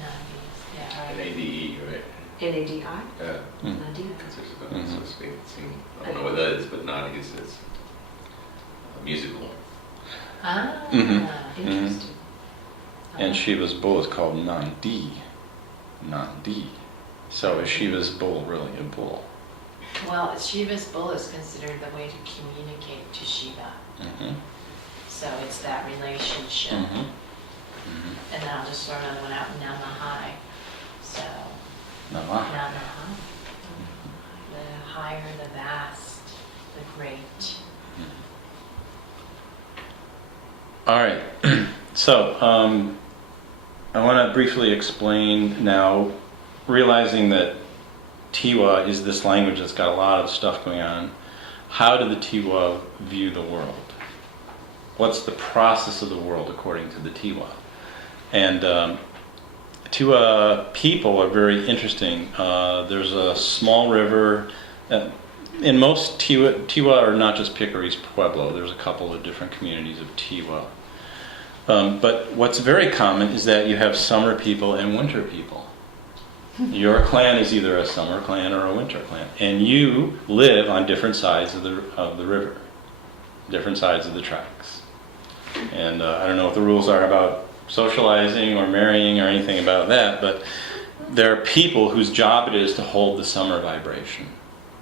Nadis. Yeah. An Right. ADE, right? N-A-D-I, Yeah. Mm. nadi. It's supposed to be, I don't know what that is, but nadis is musical. Ah. Mhm. Interesting. And Shiva's bull is called Nandi. Nandi. So is Shiva's bull really a bull? Well, Shiva's bull is considered the way to communicate to Shiva. Mm-hmm. So it's that relationship. Mm-hmm. Mm-hmm. And then I'll just throw another one out, Namahai. So, Namah. Namaha. The higher, the vast, the great. All right. So I want to briefly explain now, realizing that Tiwa is this language that's got a lot of stuff going on. How do the Tiwa view the world? What's the process of the world according to the Tiwa? And Tiwa people are very interesting. There's a small river. In most Tiwa are not just Piccary's Pueblo. There's a couple of different communities of Tiwa. But what's very common is that you have summer people and winter people. Your clan is either a summer clan or a winter clan, and you live on different sides of the river, different sides of the tracks. And I don't know what the rules are about socializing or marrying or anything about that, but there are people whose job it is to hold the summer vibration,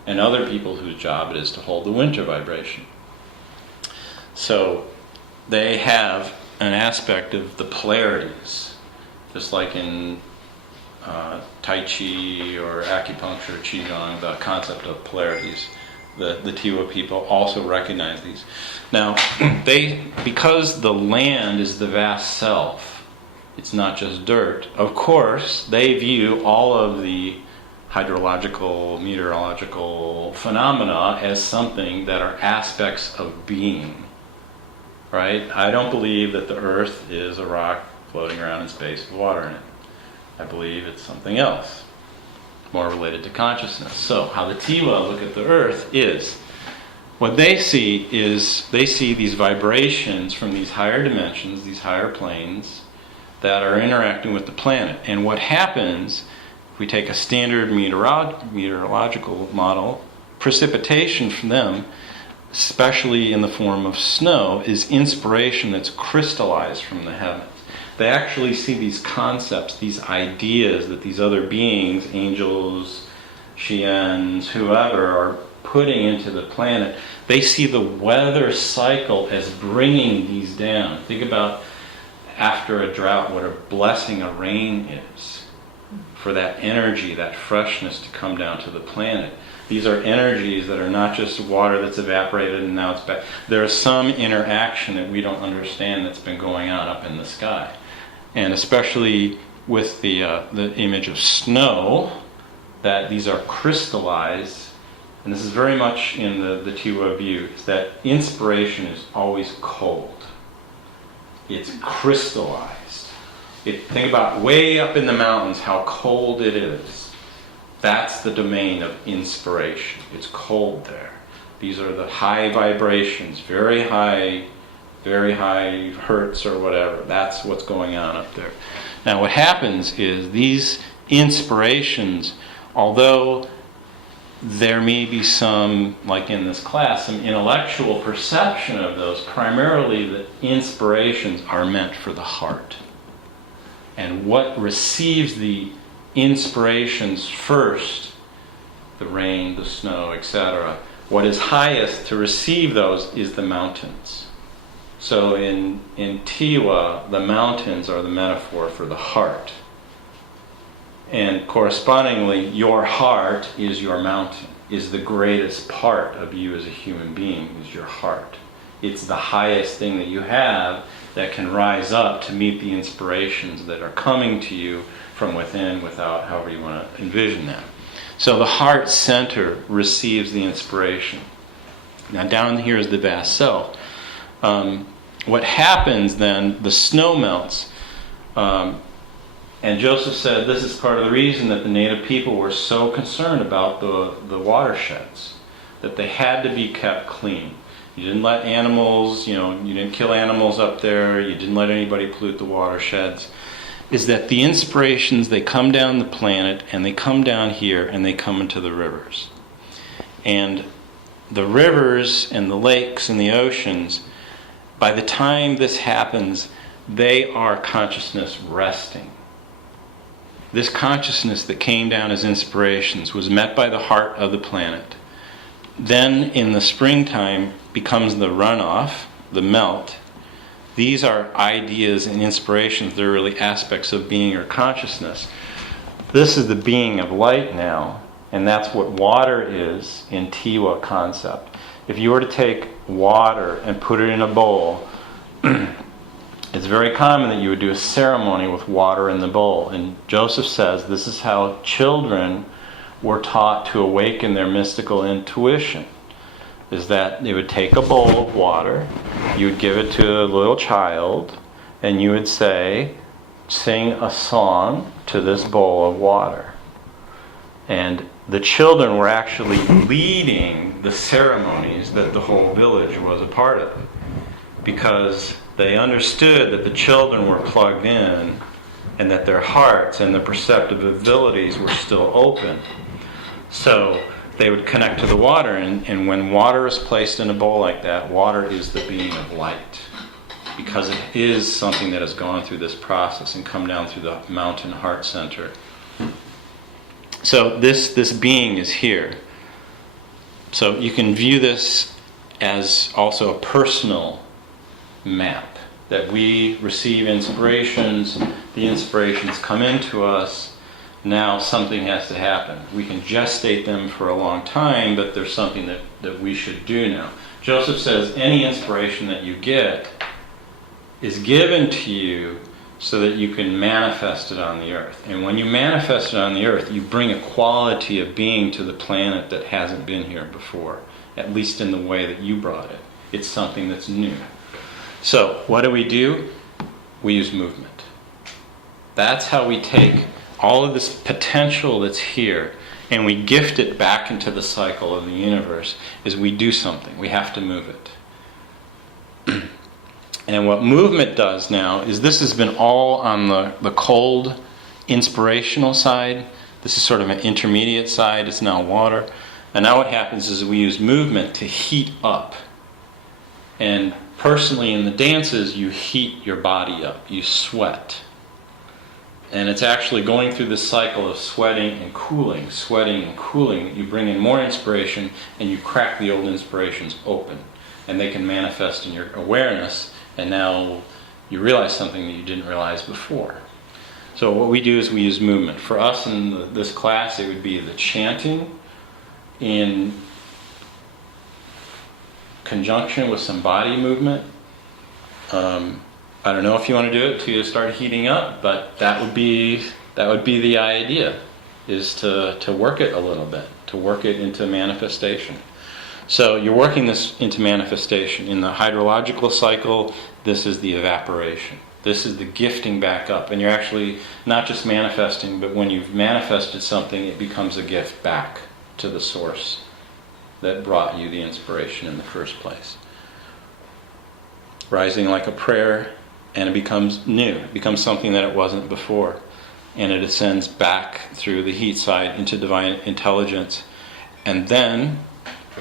and other people whose job it is to hold the winter vibration. So they have an aspect of the polarities, just like in Tai Chi or acupuncture, Qigong, the concept of polarities. The Tiwa people also recognize these. Now, because the land is the vast self, it's not just dirt, of course, they view all of the hydrological, meteorological phenomena as something that are aspects of being. Right? I don't believe that the earth is a rock floating around in space with water in it. I believe it's something else, more related to consciousness. So, how the Tiwa look at the earth is, what they see is, they see these vibrations from these higher dimensions, these higher planes, that are interacting with the planet. And what happens, if we take a standard meteorological model, precipitation from them, especially in the form of snow, is inspiration that's crystallized from the heavens. They actually see these concepts, these ideas that these other beings, angels, Xians, whoever, are putting into the planet. They see the weather cycle as bringing these down. Think about after a drought, what a blessing a rain is for that energy, that freshness to come down to the planet. These are energies that are not just water that's evaporated and now it's back. There's some interaction that we don't understand that's been going on up in the sky. And especially with the image of snow, that these are crystallized, and this is very much in the Tiwa view, is that inspiration is always cold. It's crystallized. Think about way up in the mountains how cold it is. That's the domain of inspiration. It's cold there. These are the high vibrations, very high hertz or whatever. That's what's going on up there. Now what happens is these inspirations, although there may be some, like in this class, some intellectual perception of those, primarily the inspirations are meant for the heart. And what receives the inspirations first, the rain, the snow, etc., what is highest to receive those is the mountains. So in Tiwa, the mountains are the metaphor for the heart. And correspondingly, your heart is your mountain, is the greatest part of you as a human being, is your heart. It's the highest thing that you have that can rise up to meet the inspirations that are coming to you from within, without, however you want to envision that. So the heart center receives the inspiration. Now down here is the vast self. What happens then, the snow melts. And Joseph said this is part of the reason that the native people were so concerned about the watersheds, that they had to be kept clean. You didn't let animals, you didn't kill animals up there, you didn't let anybody pollute the watersheds. Is that the inspirations, they come down the planet and they come down here and they come into the rivers. And the rivers and the lakes and the oceans, by the time this happens, they are consciousness resting. This consciousness that came down as inspirations was met by the heart of the planet. Then in the springtime becomes the runoff, the melt. These are ideas and inspirations. They're really aspects of being or consciousness. This is the being of light now, and that's what water is in Tiwa concept. If you were to take water and put it in a bowl, it's very common that you would do a ceremony with water in the bowl. And Joseph says this is how children were taught to awaken their mystical intuition, is that they would take a bowl of water, you would give it to a little child, and you would say, sing a song to this bowl of water. And the children were actually leading the ceremonies that the whole village was a part of, because they understood that the children were plugged in and that their hearts and the perceptive abilities were still open. So they would connect to the water, and when water is placed in a bowl like that, water is the being of light, because it is something that has gone through this process and come down through the mountain heart center. So this being is here. So you can view this as also a personal map, that we receive inspirations, the inspirations come into us, now something has to happen. We can gestate them for a long time, but there's something that we should do now. Joseph says any inspiration that you get is given to you so that you can manifest it on the earth. And when you manifest it on the earth, you bring a quality of being to the planet that hasn't been here before, at least in the way that you brought it. It's something that's new. So, what do? We use movement. That's how we take all of this potential that's here and we gift it back into the cycle of the universe, is we do something. We have to move it. And what movement does now is this has been all on the cold, inspirational side. This is sort of an intermediate side. It's now water. And now what happens is we use movement to heat up. And personally in the dances, you heat your body up. You sweat. And it's actually going through this cycle of sweating and cooling that you bring in more inspiration and you crack the old inspirations open. And they can manifest in your awareness, and now you realize something that you didn't realize before. So what we do is we use movement. For us in this class, it would be the chanting in conjunction with some body movement. I don't know if you want to do it to start heating up, but that would be the idea, is to work it a little bit, to work it into manifestation. So you're working this into manifestation. In the hydrological cycle, this is the evaporation. This is the gifting back up. And you're actually not just manifesting, but when you've manifested something, it becomes a gift back to the source that brought you the inspiration in the first place. Rising like a prayer, and it becomes new. It becomes something that it wasn't before. And it ascends back through the heat side into divine intelligence. And then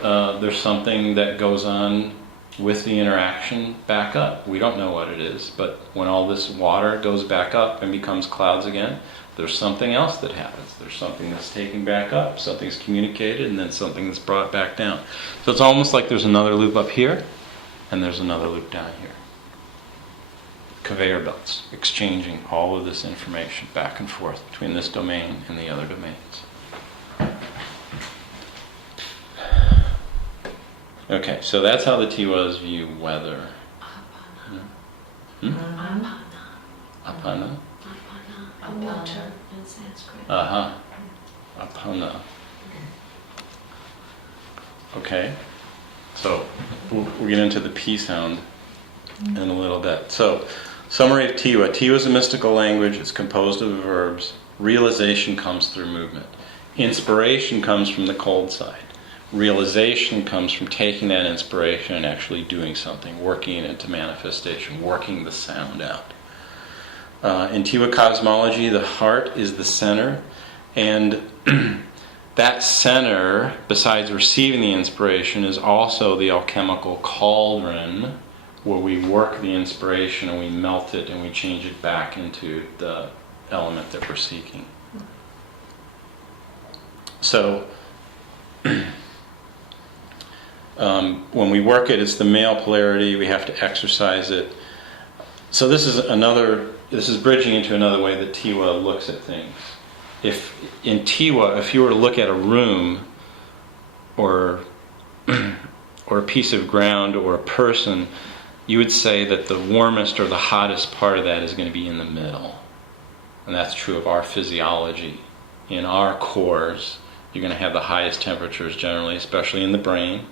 there's something that goes on with the interaction back up. We don't know what it is, but when all this water goes back up and becomes clouds again, there's something else that happens. There's something that's taken back up, something's communicated, and then something that's brought back down. So it's almost like there's another loop up here, and there's another loop down here. Conveyor belts, exchanging all of this information back and forth between this domain and the other domains. Okay, so that's how the Tiwas view weather. Apana. Apana? Apana. Water in Sanskrit. Apana. Okay, so we'll get into the P sound in a little bit. So, summary of Tiwa. Tiwa is a mystical language. It's composed of verbs. Realization comes through movement. Inspiration comes from the cold side. Realization comes from taking that inspiration and actually doing something, working it into manifestation, working the sound out. In Tiwa cosmology, the heart is the center, and that center, besides receiving the inspiration, is also the alchemical cauldron where we work the inspiration and we melt it and we change it back into the element that we're seeking. So, when we work it, it's the male polarity. We have to exercise it. So this is bridging into another way that Tiwa looks at things. If in Tiwa, if you were to look at a room or a piece of ground or a person, you would say that the warmest or the hottest part of that is going to be in the middle. And that's true of our physiology. In our cores, you're going to have the highest temperatures generally, especially in the brain.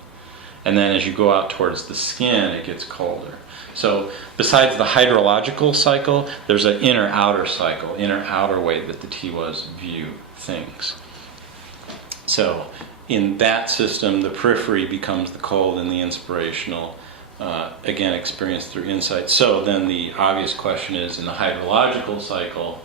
And then as you go out towards the skin, it gets colder. So besides the hydrological cycle, there's an inner-outer cycle, inner-outer way that the Tiwas view things. So in that system, the periphery becomes the cold and the inspirational, again, experienced through insight. So then the obvious question is, in the hydrological cycle,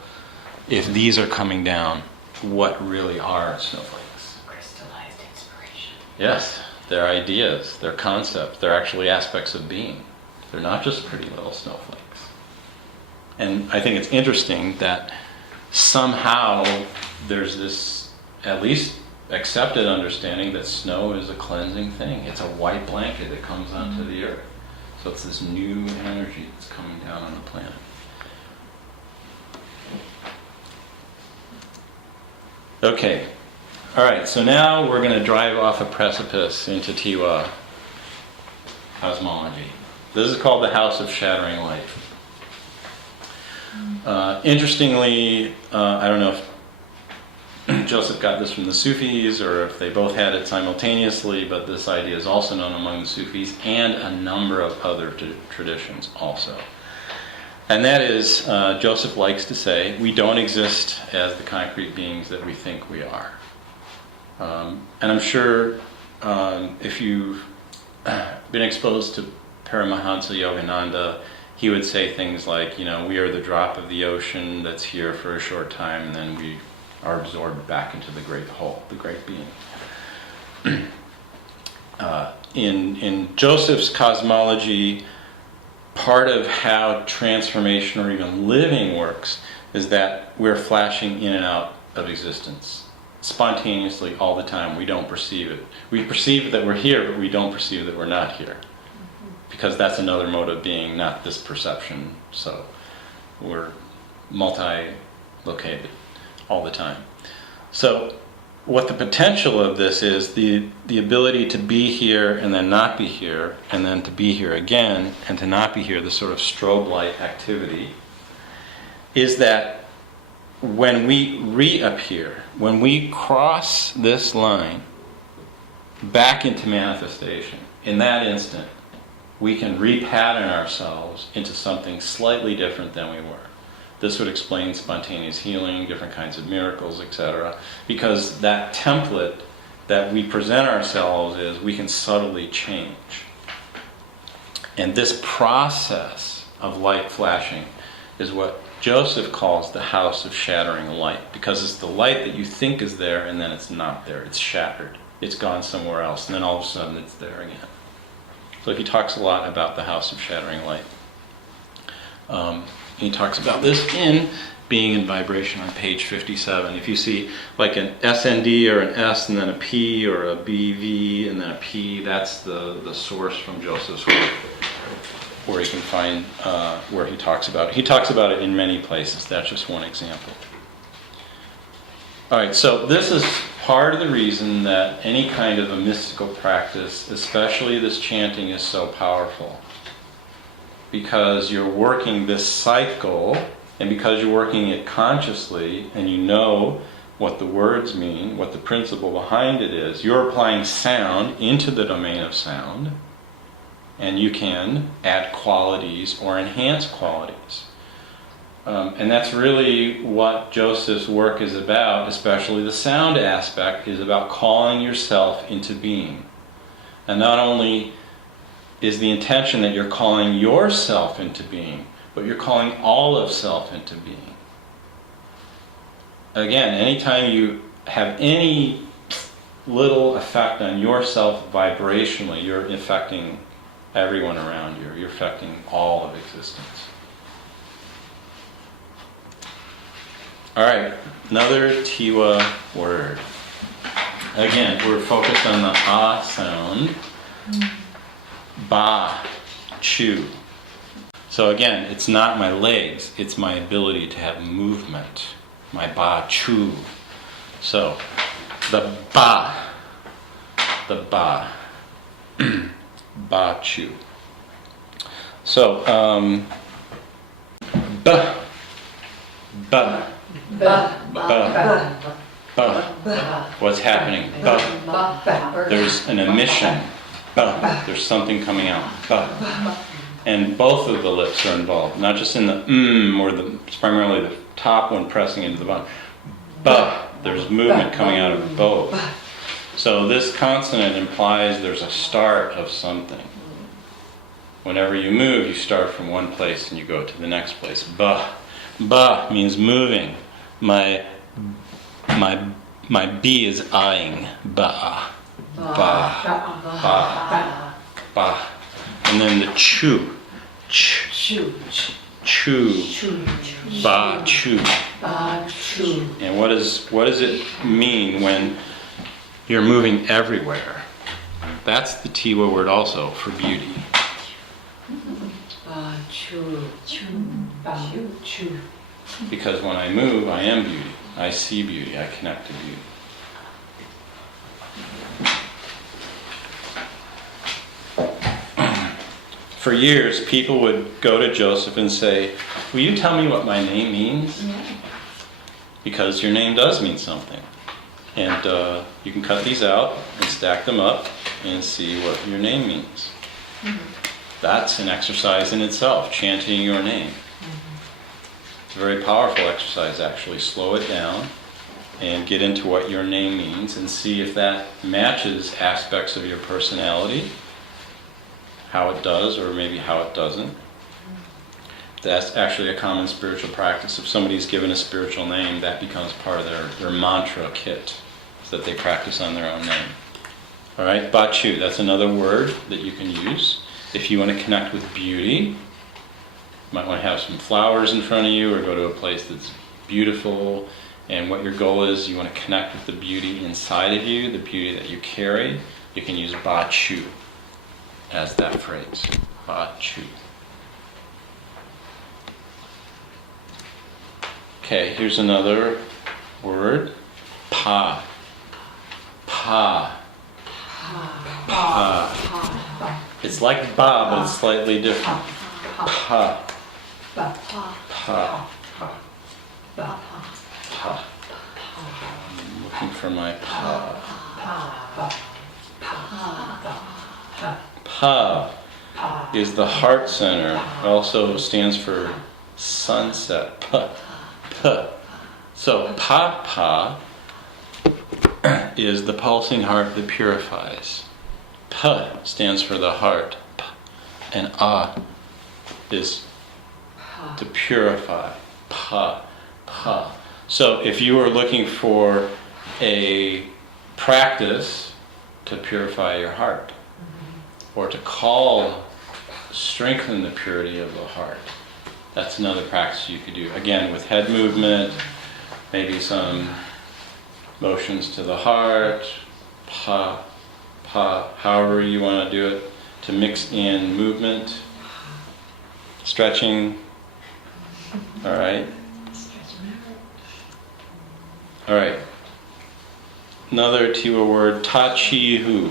if these are coming down, what really are snowflakes? Crystallized inspiration. Yes, they're ideas, they're concepts, they're actually aspects of being. They're not just pretty little snowflakes. And I think it's interesting that somehow there's this at least accepted understanding that snow is a cleansing thing. It's a white blanket that comes onto the earth. So it's this new energy that's coming down on the planet. Okay. All right, so now we're going to drive off a precipice into Tiwa cosmology. This is called the House of Shattering Light. Interestingly, I don't know if Joseph got this from the Sufis or if they both had it simultaneously, but this idea is also known among the Sufis and a number of other traditions also. And that is, Joseph likes to say, we don't exist as the concrete beings that we think we are. And I'm sure if you've been exposed to Paramahansa Yogananda, he would say things like, we are the drop of the ocean that's here for a short time, and then we are absorbed back into the great whole, the great being. In Joseph's cosmology, part of how transformation or even living works is that we're flashing in and out of existence spontaneously all the time. We don't perceive it. We perceive that we're here, but we don't perceive that we're not here. Because that's another mode of being, not this perception. So we're multi-located all the time. So what the potential of this is, the ability to be here and then not be here, and then to be here again and to not be here, the sort of strobe light activity, is that when we reappear, when we cross this line back into manifestation, in that instant, we can repattern ourselves into something slightly different than we were. This would explain spontaneous healing, different kinds of miracles, etc. Because that template that we present ourselves is, we can subtly change. And this process of light flashing is what Joseph calls the house of shattering light, because it's the light that you think is there and then it's not there. It's shattered. It's gone somewhere else, and then all of a sudden it's there again. So he talks a lot about the house of shattering light. He talks about this in Being in Vibration on page 57. If you see like an SND or an S and then a P or a BV and then a P, that's the source from Joseph's work, where you can find where he talks about it. He talks about it in many places. That's just one example. All right, so this is part of the reason that any kind of a mystical practice, especially this chanting, is so powerful. Because you're working this cycle, and because you're working it consciously, and you know what the words mean, what the principle behind it is, you're applying sound into the domain of sound, and you can add qualities or enhance qualities. And that's really what Joseph's work is about, especially the sound aspect, is about calling yourself into being. And not only is the intention that you're calling yourself into being, but you're calling all of self into being. Again, anytime you have any little effect on yourself vibrationally, you're affecting everyone around you. You're affecting all of existence. All right, another Tiwa word. Again, we're focused on the ah sound. Ba, chu. So again, it's not my legs, it's my ability to have movement. My ba, chu. So, the ba, ba, chu. So, ba, ba. What's happening? There's an emission. There's something coming out. And both of the lips are involved, not just in the or it's primarily the top one pressing into the bottom. There's movement coming out of both. So this consonant implies there's a start of something. Whenever you move, you start from one place and you go to the next place. Ba means moving. My B is eyeing. Ba. And then the chu. Chu. Ba, chu. And what does it mean when you're moving everywhere? That's the Tiwa word also for beauty. Because when I move, I am beauty. I see beauty. I connect to beauty. For years, people would go to Joseph and say, will you tell me what my name means? Because your name does mean something. And you can cut these out and stack them up and see what your name means. That's an exercise in itself, chanting your name. It's a very powerful exercise, actually. Slow it down and get into what your name means and see if that matches aspects of your personality, how it does or maybe how it doesn't. That's actually a common spiritual practice. If somebody's given a spiritual name, that becomes part of their mantra kit, so that they practice on their own name. All right, Bachu, that's another word that you can use. If you want to connect with beauty, you might want to have some flowers in front of you or go to a place that's beautiful. And what your goal is, you want to connect with the beauty inside of you, the beauty that you carry. You can use Bachu as that phrase. Bachu. Okay, here's another word. Pa. Pa. Pa. It's like ba, but it's slightly different. Pa. Pa. Pa. Pa. I'm looking for my pa. Pa is the heart center. It also stands for sunset. Pa. Pa. So pa is the pulsing heart that purifies. Pa stands for the heart. Pa. And is to purify. Pa. Pa. So if you were looking for a practice to purify your heart, or to strengthen the purity of the heart, that's another practice you could do. Again, with head movement, maybe some motions to the heart, pa, pa, however you want to do it, to mix in movement, stretching. All right. All right. Another Tiwa word, ta-chi-hu.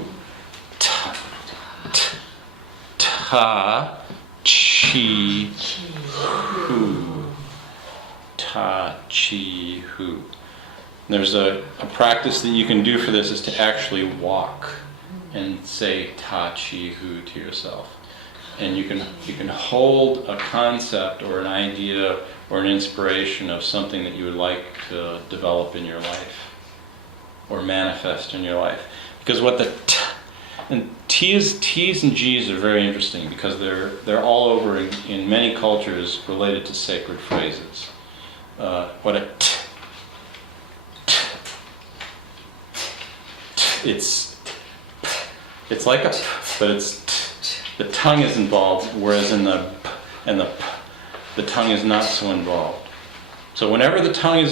Ta-chi-hu. Ta-chi-hu. There's a practice that you can do for this is to actually walk and say ta-chi-hu to yourself. And you can hold a concept or an idea or an inspiration of something that you would like to develop in your life or manifest in your life. Because what the T's and G's are very interesting because they're all over in many cultures related to sacred phrases. What a it's like a but it's the tongue is involved, whereas in the tongue is not so involved. So whenever the tongue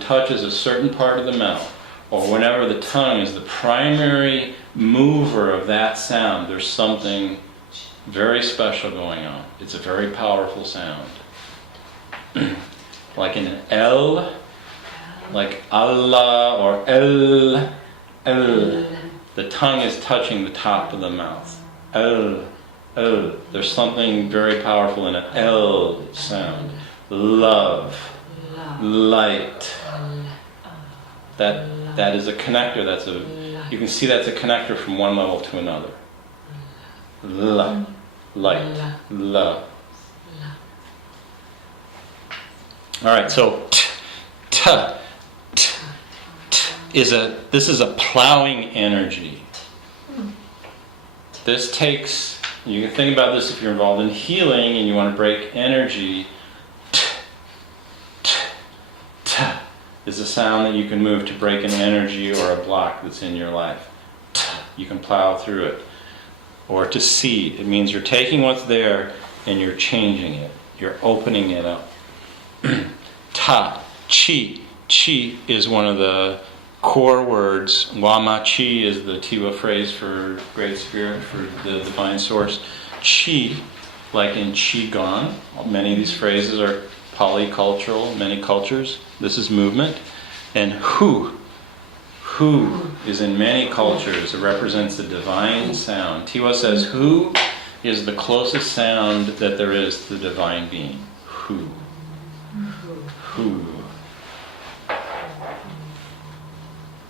touches a certain part of the mouth, or whenever the tongue is the primary mover of that sound, there's something very special going on. It's a very powerful sound. Like in an L, like Allah or El. The tongue is touching the top of the mouth. El. There's something very powerful in an L sound. Love. Light. That is a connector. You can see that's a connector from one level to another. Light. Love. All right, so this is a plowing energy. This takes, you can think about this if you're involved in healing and you want to break energy. Is a sound that you can move to break an energy or a block that's in your life. You can plow through it. Or to seed. It means you're taking what's there and you're changing it. You're opening it up. Ta, chi. Chi is one of the core words. Wama chi is the Tiwa phrase for Great Spirit, for the Divine Source. Chi like in Qigong. Many of these phrases are polycultural, many cultures. This is movement. And Hu is in many cultures. It represents the divine sound. Tiwa says Hu is the closest sound that there is to the divine being. Hu. Hu.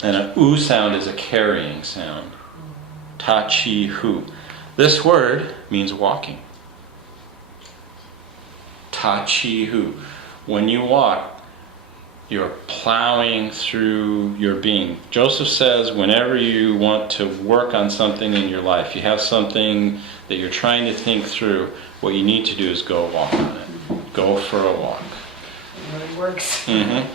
And an U sound is a carrying sound. Ta chi hu. This word means walking. Ta chi hu. When you walk, you're plowing through your being. Joseph says whenever you want to work on something in your life, you have something that you're trying to think through, what you need to do is go walk on it. Go for a walk. It really works.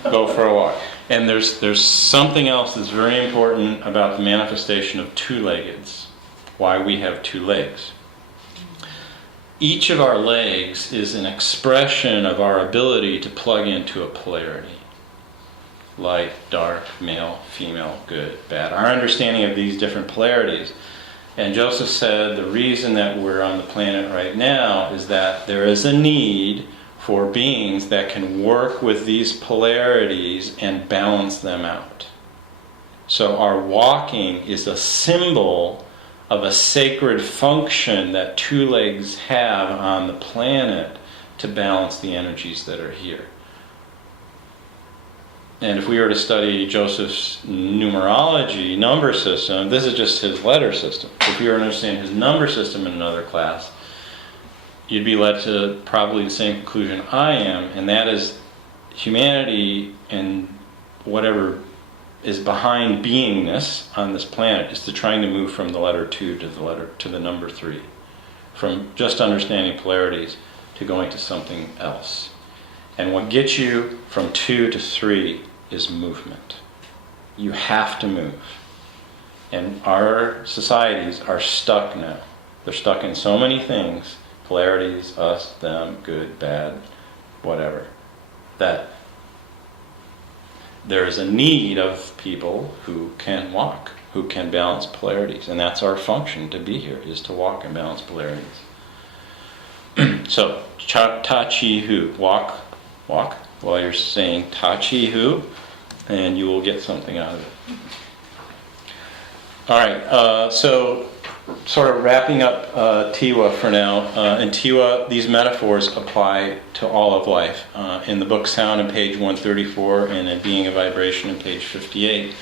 Go for a walk. And there's something else that's very important about the manifestation of two-leggeds, why we have two legs. Each of our legs is an expression of our ability to plug into a polarity. Light, dark, male, female, good, bad. Our understanding of these different polarities. And Joseph said the reason that we're on the planet right now is that there is a need for beings that can work with these polarities and balance them out. So our walking is a symbol of a sacred function that two legs have on the planet to balance the energies that are here. And if we were to study Joseph's numerology, number system, this is just his letter system. If we were to understand his number system in another class, you'd be led to probably the same conclusion I am, and that is humanity and whatever is behind beingness on this planet is to trying to move from the letter 2 to the number 3. From just understanding polarities to going to something else. And what gets you from 2 to 3 is movement. You have to move. And our societies are stuck now. They're stuck in so many things, polarities, us, them, good, bad, whatever, that there is a need of people who can walk, who can balance polarities. And that's our function to be here, is to walk and balance polarities. So, ta chi hu, walk while you're saying ta chi hu, and you will get something out of it. All right, so sort of wrapping up Tiwa for now. In Tiwa, these metaphors apply to all of life. In the book Sound on page 134 and in Being a Vibration on page 58,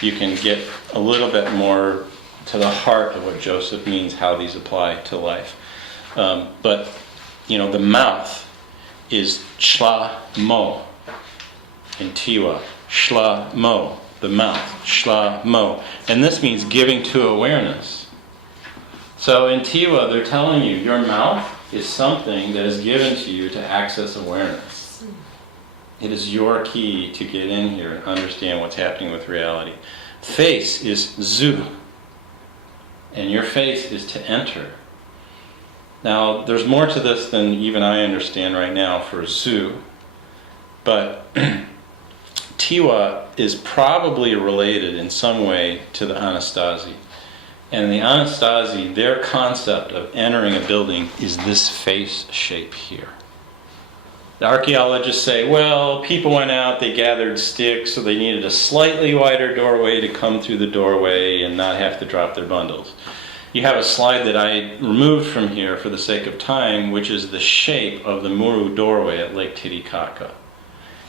you can get a little bit more to the heart of what Joseph means, how these apply to life. But, you know, the mouth is shla mo in Tiwa. Shla mo, the mouth, shla mo. And this means giving to awareness. So in Tiwa, they're telling you your mouth is something that is given to you to access awareness. It is your key to get in here and understand what's happening with reality. Face is zu, and your face is to enter. Now, there's more to this than even I understand right now for zu, but Tiwa is probably related in some way to the Anastasi. And the Anastasi, their concept of entering a building is this face shape here. The archaeologists say, well, people went out, they gathered sticks, so they needed a slightly wider doorway to come through the doorway and not have to drop their bundles. You have a slide that I removed from here for the sake of time, which is the shape of the Muru doorway at Lake Titicaca.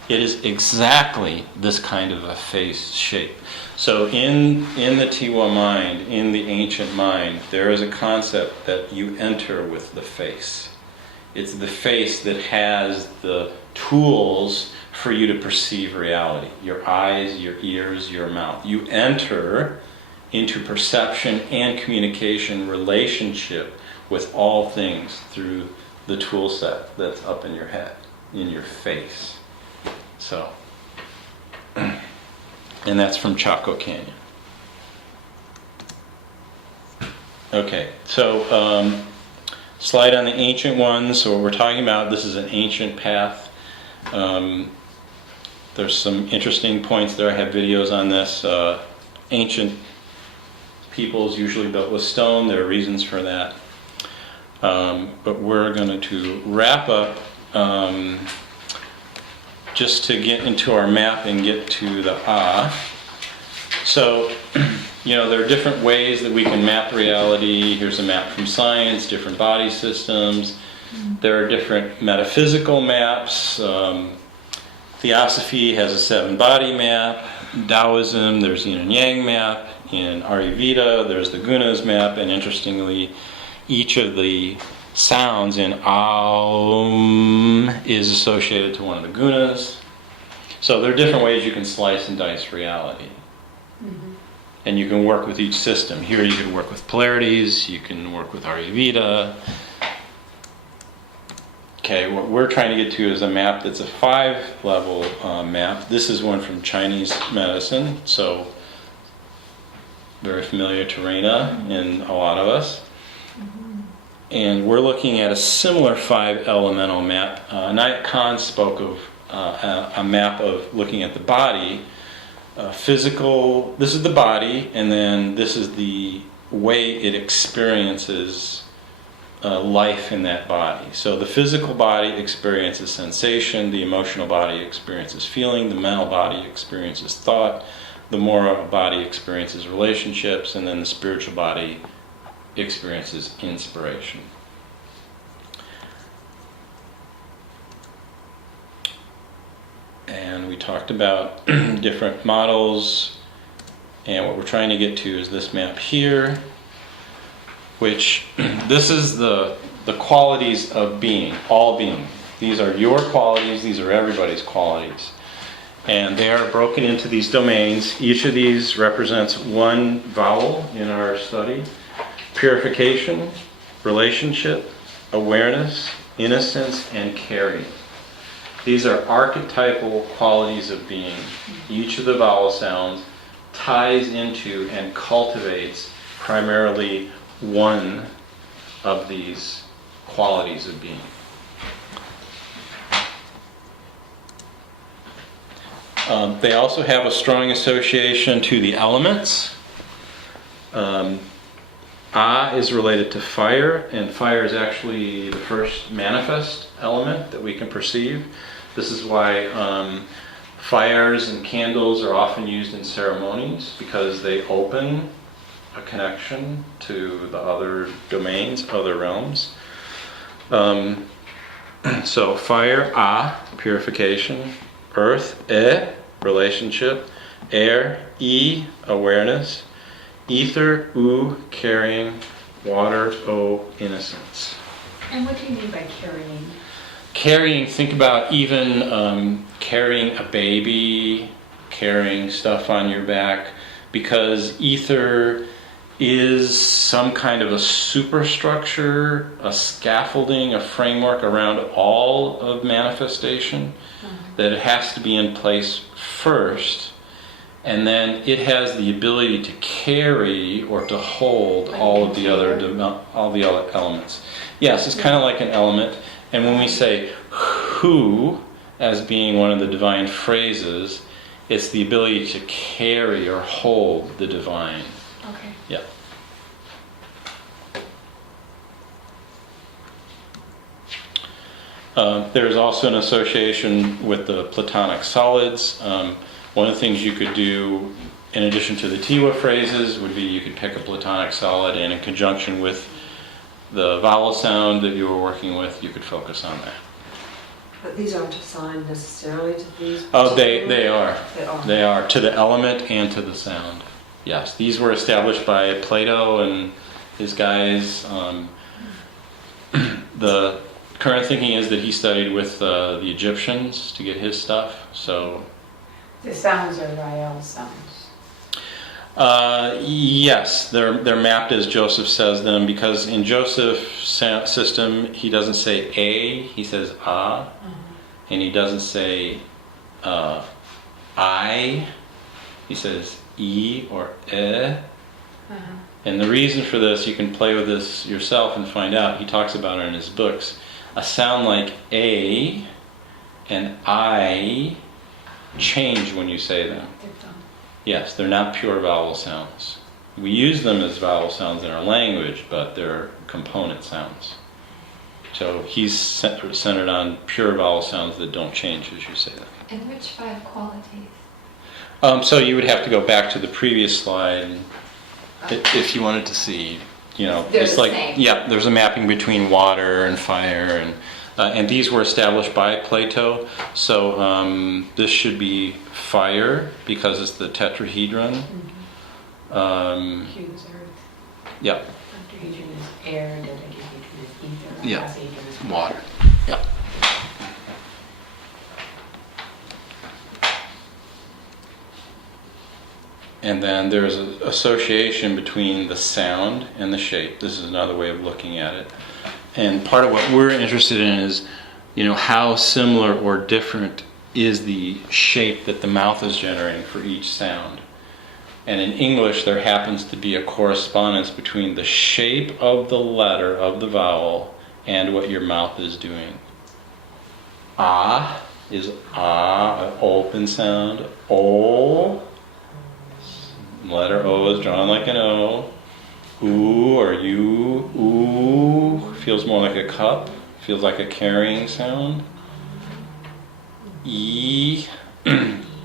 It is exactly this kind of a face shape. So in the Tiwa mind, in the ancient mind, there is a concept that you enter with the face. It's the face that has the tools for you to perceive reality. Your eyes, your ears, your mouth. You enter into perception and communication relationship with all things through the tool set that's up in your head, in your face. So, and that's from Chaco Canyon. Okay, so slide on the ancient ones. So what we're talking about, this is an ancient path. There's some interesting points there. I have videos on this. Ancient peoples usually built with stone. There are reasons for that. But we're going to wrap up just to get into our map and get to the So, there are different ways that we can map reality. Here's a map from science, different body systems. There are different metaphysical maps. Theosophy has a 7-body map. Taoism, there's yin and yang map. In Ayurveda, there's the gunas map. And interestingly, each of the sounds in Aum is associated to one of the gunas. So there are different ways you can slice and dice reality. And you can work with each system. Here you can work with polarities, you can work with Ayurveda. Okay, what we're trying to get to is a map that's a 5-level map. This is one from Chinese medicine, so very familiar to Reina and a lot of us. And we're looking at a similar 5-elemental map. Nayat Khan spoke of a map of looking at the body. Physical, this is the body, and then this is the way it experiences life in that body. So the physical body experiences sensation, the emotional body experiences feeling, the mental body experiences thought, the moral body experiences relationships, and then the spiritual body experiences inspiration. And we talked about different models, and what we're trying to get to is this map here, which this is the qualities of being, all being. These are your qualities, these are everybody's qualities. And they are broken into these domains. Each of these represents one vowel in our study. Purification, relationship, awareness, innocence, and caring. These are archetypal qualities of being. Each of the vowel sounds ties into and cultivates primarily one of these qualities of being. They also have a strong association to the elements. Is related to fire, and fire is actually the first manifest element that we can perceive. This is why fires and candles are often used in ceremonies, because they open a connection to the other domains, other realms. So fire, purification. Earth, relationship. Air, awareness. Ether, caring. Water, innocence. And what do you mean by carrying? Carrying, think about even carrying a baby, carrying stuff on your back, because ether is some kind of a superstructure, a scaffolding, a framework around all of manifestation, that it has to be in place first, and then it has the ability to carry or to hold all of the other elements. Yes, it's kind of like an element. And when we say who as being one of the divine phrases, it's the ability to carry or hold the divine. Okay. Yeah. There's also an association with the Platonic solids. One of the things you could do, in addition to the Tiwa phrases, would be you could pick a Platonic solid, and in conjunction with the vowel sound that you were working with, you could focus on that. But these aren't assigned necessarily to these? Oh, they are. They are. They are, to the element and to the sound. Yes, these were established by Plato and his guys. The current thinking is that he studied with the Egyptians to get his stuff. So The sounds are Rael sounds. Yes, they're mapped as Joseph says them, because in Joseph's system he doesn't say a, he says and he doesn't say I, he says e or And the reason for this, you can play with this yourself and find out. He talks about it in his books. A sound like a and I change when you say them. Yes, they're not pure vowel sounds. We use them as vowel sounds in our language, but they're component sounds. So he's centered on pure vowel sounds that don't change as you say them. And which 5 qualities? So you would have to go back to the previous slide if you wanted to see, They're it's the like, same. yeah, there's a mapping between water and fire, and these were established by Plato. So this should be fire because it's the tetrahedron. Hue is earth, Yeah, octahedron is air, dodecahedron is ether, Yeah. icosahedron is water. Yeah. And then there's an association between the sound and the shape. This is another way of looking at it. And part of what we're interested in is, how similar or different is the shape that the mouth is generating for each sound. And in English, there happens to be a correspondence between the shape of the letter of the vowel and what your mouth is doing. Ah is ah, an open sound. O. Letter O is drawn like an O. Ooh or you, ooh, feels more like a cup, feels like a carrying sound. E.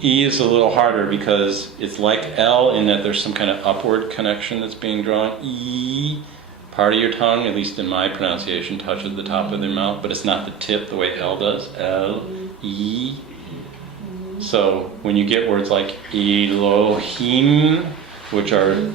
E is a little harder because it's like L in that there's some kind of upward connection that's being drawn. E. Part of your tongue, at least in my pronunciation, touches the top of their mouth, but it's not the tip the way L does. L. E. So when you get words like Elohim, which are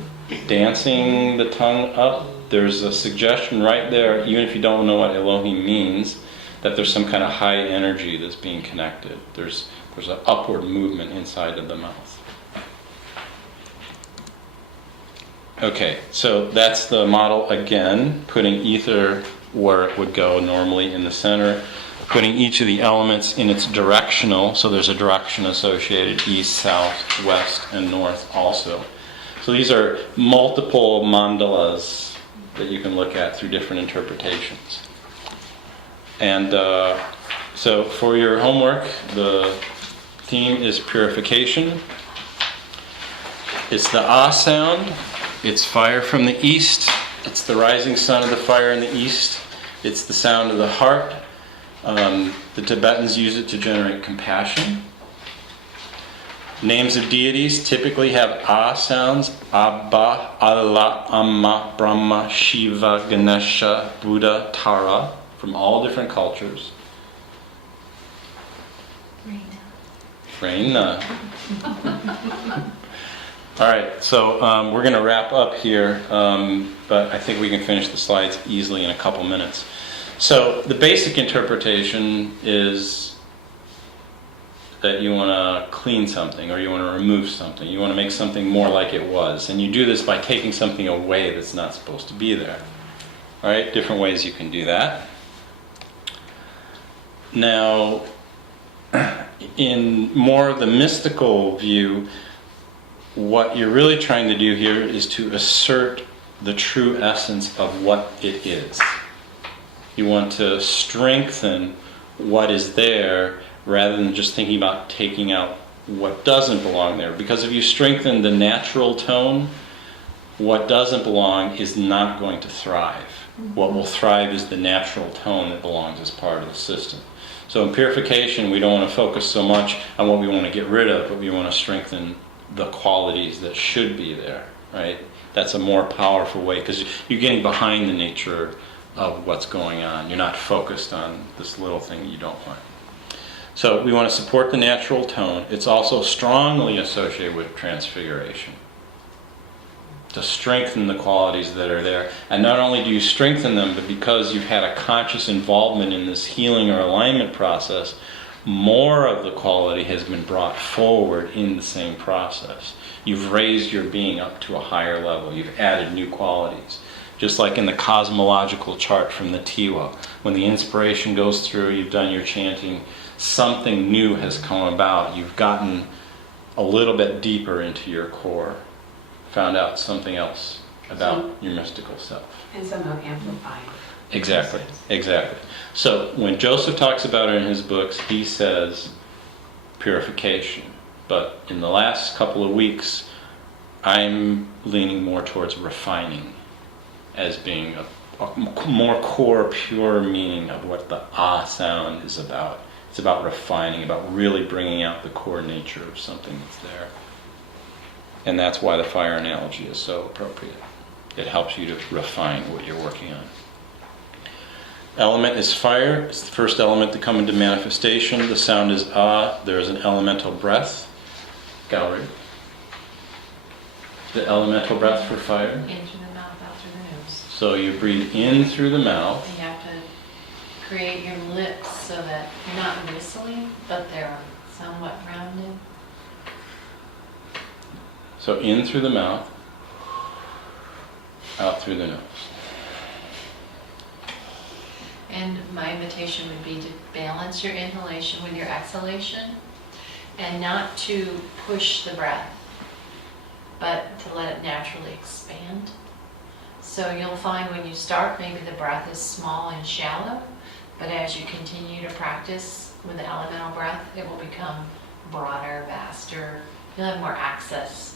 dancing the tongue up, there's a suggestion right there, even if you don't know what Elohim means, that there's some kind of high energy that's being connected. There's an upward movement inside of the mouth. Okay, so that's the model again, putting ether where it would go normally in the center, putting each of the elements in its directional, so there's a direction associated, east, south, west, and north also. So these are multiple mandalas that you can look at through different interpretations. And so for your homework, the theme is purification. It's the ah sound. It's fire from the east. It's the rising sun of the fire in the east. It's the sound of the heart. The Tibetans use it to generate compassion. Names of deities typically have ah sounds. Abba, Allah, Amma, Brahma, Shiva, Ganesha, Buddha, Tara, from all different cultures. Reina. All right, so we're going to wrap up here, but I think we can finish the slides easily in a couple minutes. So the basic interpretation is that you want to clean something or you want to remove something. You want to make something more like it was. And you do this by taking something away that's not supposed to be there. All right, different ways you can do that. Now, in more of the mystical view, what you're really trying to do here is to assert the true essence of what it is. You want to strengthen what is there rather than just thinking about taking out what doesn't belong there. Because if you strengthen the natural tone, what doesn't belong is not going to thrive. What will thrive is the natural tone that belongs as part of the system. So in purification, we don't want to focus so much on what we want to get rid of, but we want to strengthen the qualities that should be there, right? That's a more powerful way because you're getting behind the nature of what's going on. You're not focused on this little thing you don't want. So we want to support the natural tone. It's also strongly associated with transfiguration, to strengthen the qualities that are there. And not only do you strengthen them, but because you've had a conscious involvement in this healing or alignment process, more of the quality has been brought forward in the same process. You've raised your being up to a higher level. You've added new qualities. Just like in the cosmological chart from the Tiwa, when the inspiration goes through, you've done your chanting, something new has come about. You've gotten a little bit deeper into your core, found out something else about your mystical self. And somehow amplified. Exactly, exactly. So when Joseph talks about it in his books, he says purification. But in the last couple of weeks, I'm leaning more towards refining as being more core, pure meaning of what the ah sound is about. It's about refining, about really bringing out the core nature of something that's there. And that's why the fire analogy is so appropriate. It helps you to refine what you're working on. Element is fire. It's the first element to come into manifestation. The sound is ah. There is an elemental breath. Gallery. The elemental breath for fire. In through the mouth, out through the nose. So you breathe in through the mouth. And you have to create your lips so that you're not whistling, but they're somewhat rounded. So in through the mouth, out through the nose. And my invitation would be to balance your inhalation with your exhalation and not to push the breath, but to let it naturally expand. So you'll find when you start, maybe the breath is small and shallow, but as you continue to practice with the elemental breath, it will become broader, vaster. You'll have more access.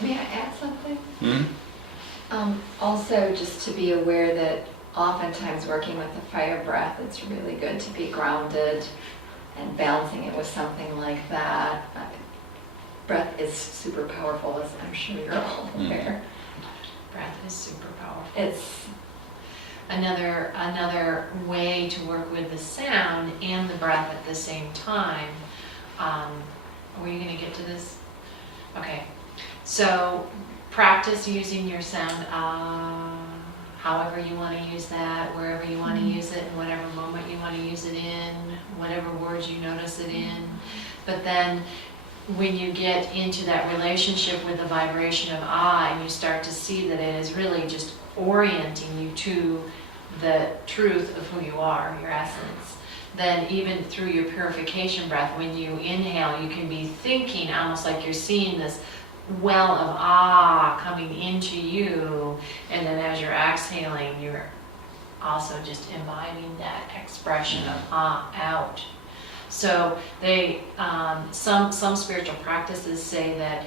May I add something? Hmm? Also, just to be aware that oftentimes working with the fire breath, it's really good to be grounded and balancing it with something like that. Breath is super powerful, as I'm sure you're all aware. Breath is super powerful. It's Another way to work with the sound and the breath at the same time. Were you going to get to this? Okay. So practice using your sound however you want to use that, wherever you want to use it, in whatever moment you want to use it in, whatever words you notice it in. But then when you get into that relationship with the vibration of ah, and you start to see that it is really just orienting you to the truth of who you are, your essence, then even through your purification breath, when you inhale, you can be thinking almost like you're seeing this well of ah coming into you, and then as you're exhaling, you're also just imbibing that expression of ah out. So they some spiritual practices say that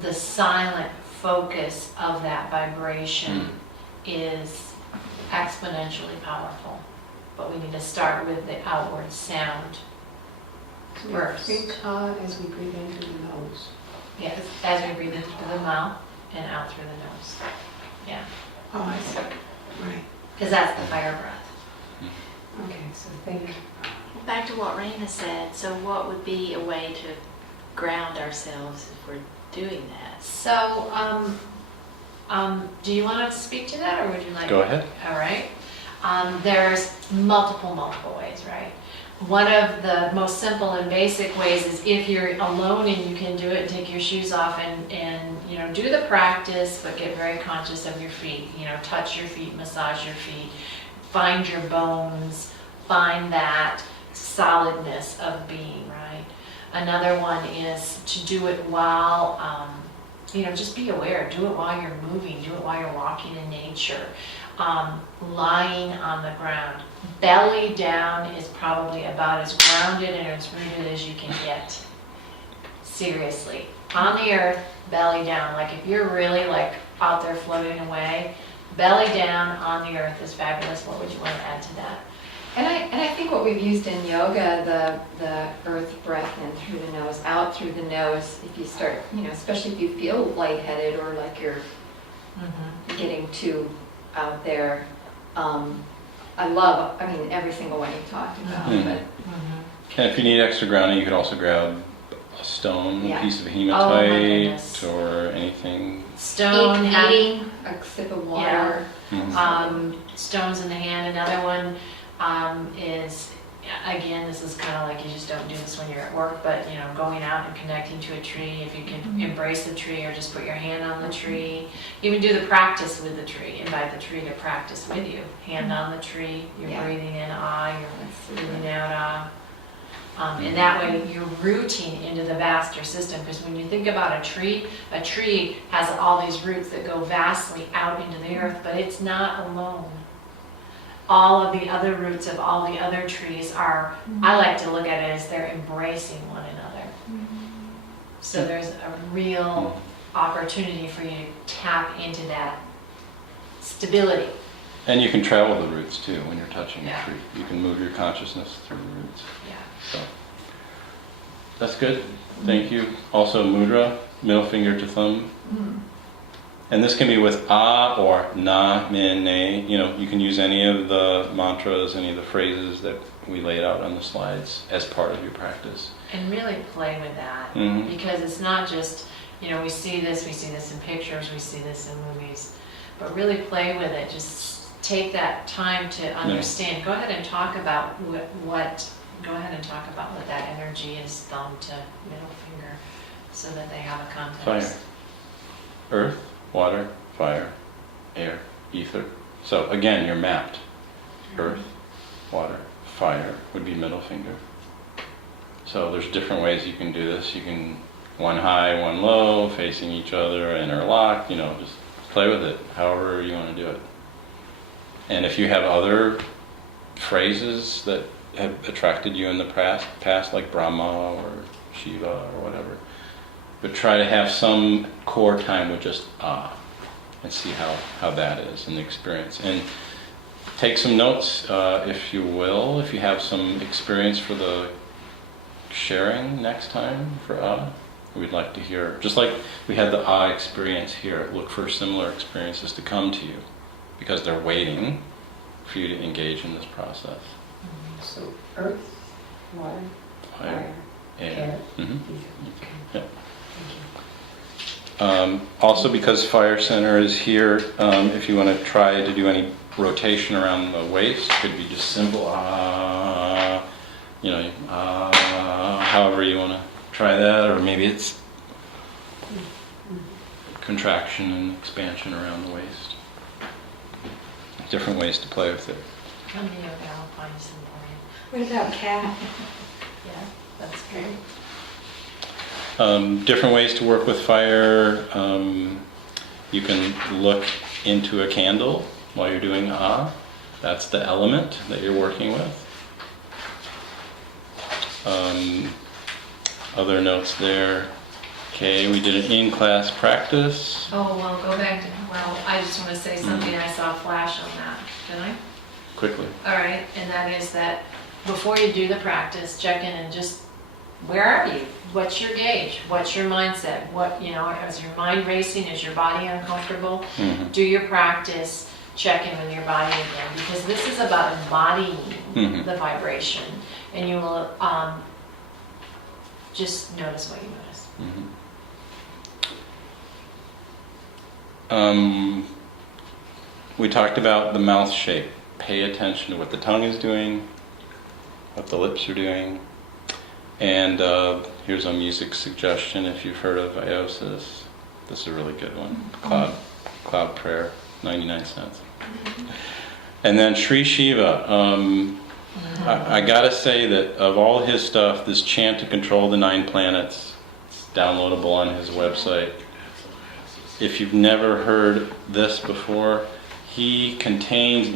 the silent focus of that vibration is exponentially powerful, but we need to start with the outward sound first. Think as we breathe in through the nose. Yes, as we breathe in through the mouth and out through the nose. Yeah, Oh, I see. Right. because that's the fire breath. Okay, so think. Back to what Raina said, so what would be a way to ground ourselves if we're doing that? So, do you want to speak to that, or would you like? Go ahead. All right. There's multiple ways, right? One of the most simple and basic ways is if you're alone and you can do it, take your shoes off and you know, do the practice, but get very conscious of your feet. You know, touch your feet, massage your feet, find your bones, find that solidness of being, right? Another one is to do it while, you know, just be aware. Do it while you're moving. Do it while you're walking in nature. Lying on the ground. Belly down is probably about as grounded and as rooted as you can get. Seriously. On the earth, belly down. Like if you're really like out there floating away, belly down on the earth is fabulous. What would you want to add to that? And I think what we've used in yoga, the earth breath in through the nose, out through the nose, if you start, you know, especially if you feel lightheaded or like you're getting too out there. I mean, every single one you talked about. But And if you need extra grounding, you could also grab a stone, Yeah. a piece of Oh my hematite, goodness. or anything. Stone, eating a sip of water. Mhm. stones in the hand. Another one is, again, this is kind of like you just don't do this when you're at work, but you know, going out and connecting to a tree. If you can embrace the tree or just put your hand on the tree. Even do the practice with the tree. Invite the tree to practice with you. Hand on the tree. You're Yeah. breathing in ah. You're breathing out ah. And that way you're rooting into the vaster system, because when you think about a tree has all these roots that go vastly out into the earth, but it's not alone. All of the other roots of all the other trees are, I like to look at it as they're embracing one another. So there's a real opportunity for you to tap into that stability. And you can travel the roots too when you're touching Yeah. a tree. You can move your consciousness through the roots. Yeah. So that's good. Thank you. Also mudra, middle finger to thumb. And this can be with ah or na, min, ne. You know, you can use any of the mantras, any of the phrases that we laid out on the slides as part of your practice. And really play with that, Mhm. because it's not just, you know, we see this in pictures, we see this in movies, but really play with it. Just take that time to understand. Go ahead and talk about go ahead and talk about what that energy is, thumb to middle finger, so that they have a context. Fire. Earth, water, fire, air, ether. So again, you're mapped. Earth, water, fire would be middle finger. So there's different ways you can do this. You can one high, one low, facing each other, interlocked, you know, just play with it, however you want to do it. And if you have other phrases that have attracted you in the past like Brahma or Shiva or whatever, but try to have some core time with just ah, and see how that is in the experience. And take some notes, if you will, if you have some experience for the sharing next time for ah. We'd like to hear, just like we had the ah experience here, look for similar experiences to come to you, because they're waiting for you to engage in this process. So earth, water, fire, air. Mhm. ether. Yeah. Thank you. Also, because Fire Center is here, if you want to try to do any rotation around the waist, could be just simple ah, you know, however you want to try that, or maybe it's contraction and expansion around the waist. Different ways to play with it. Come to yoga, I'll find some for you. What about cat? Yeah, that's great. Different ways to work with fire. You can look into a candle while you're doing ah. That's the element that you're working with. Other notes there. Okay, we did an in-class practice. Oh, well, go back to, well, I just want to say something I saw flash on that. Can I? Quickly. All right, and that is that before you do the practice, check in and just, where are you? What's your gauge? What's your mindset? What, you know, is your mind racing? Is your body uncomfortable? Mm-hmm. Do your practice, check in with your body again, because this is about embodying the vibration, and you will just notice what you notice. We talked about the mouth shape. Pay attention to what the tongue is doing, what the lips are doing. And here's a music suggestion if you've heard of Iosis. This is a really good one. Cloud Prayer, 99 cents. And then Sri Shiva. I gotta say that of all his stuff, this chant to control the 9 planets, it's downloadable on his website. If you've never heard this before, he explains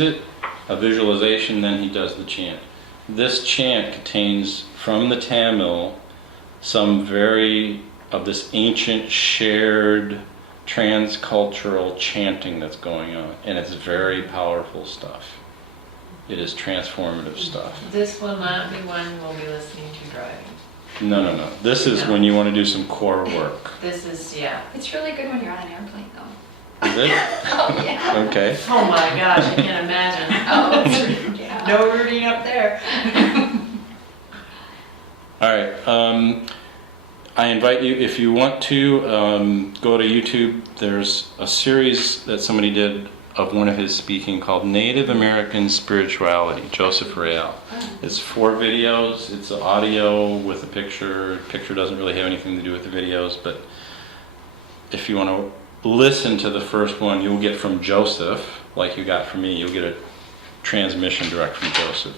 it, a visualization, then he does the chant. This chant contains, from the Tamil, some very of this ancient shared transcultural chanting that's going on, and it's very powerful stuff. It is transformative stuff. This will not be one we'll be listening to driving. No. This is when you want to do some core work. This is, yeah. It's really good when you're on an airplane, though. Is it? Oh, yeah. Okay. Oh my gosh, I can't imagine. Oh, yeah. No rooting up there. All right. I invite you, if you want to, go to YouTube. There's a series that somebody did of one of his speaking called Native American Spirituality, Joseph Real. It's 4 videos. It's audio with a picture. Picture doesn't really have anything to do with the videos, but if you want to listen to the first one, you'll get from Joseph, like you got from me. You'll get a transmission direct from Joseph.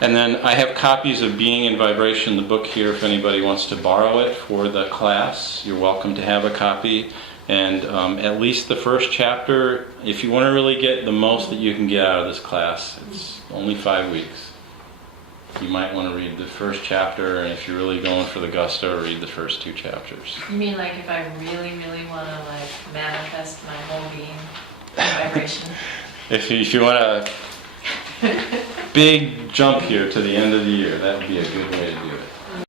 And then I have copies of Being in Vibration, the book here, if anybody wants to borrow it for the class. You're welcome to have a copy. And at least the first chapter, if you want to really get the most that you can get out of this class, it's only 5 weeks. you might want to read the first chapter, and if you're really going for the gusto, read the first 2 chapters. You mean like if I really, really want to like manifest my whole being vibration? If you want a big jump here to the end of the year, that would be a good way to do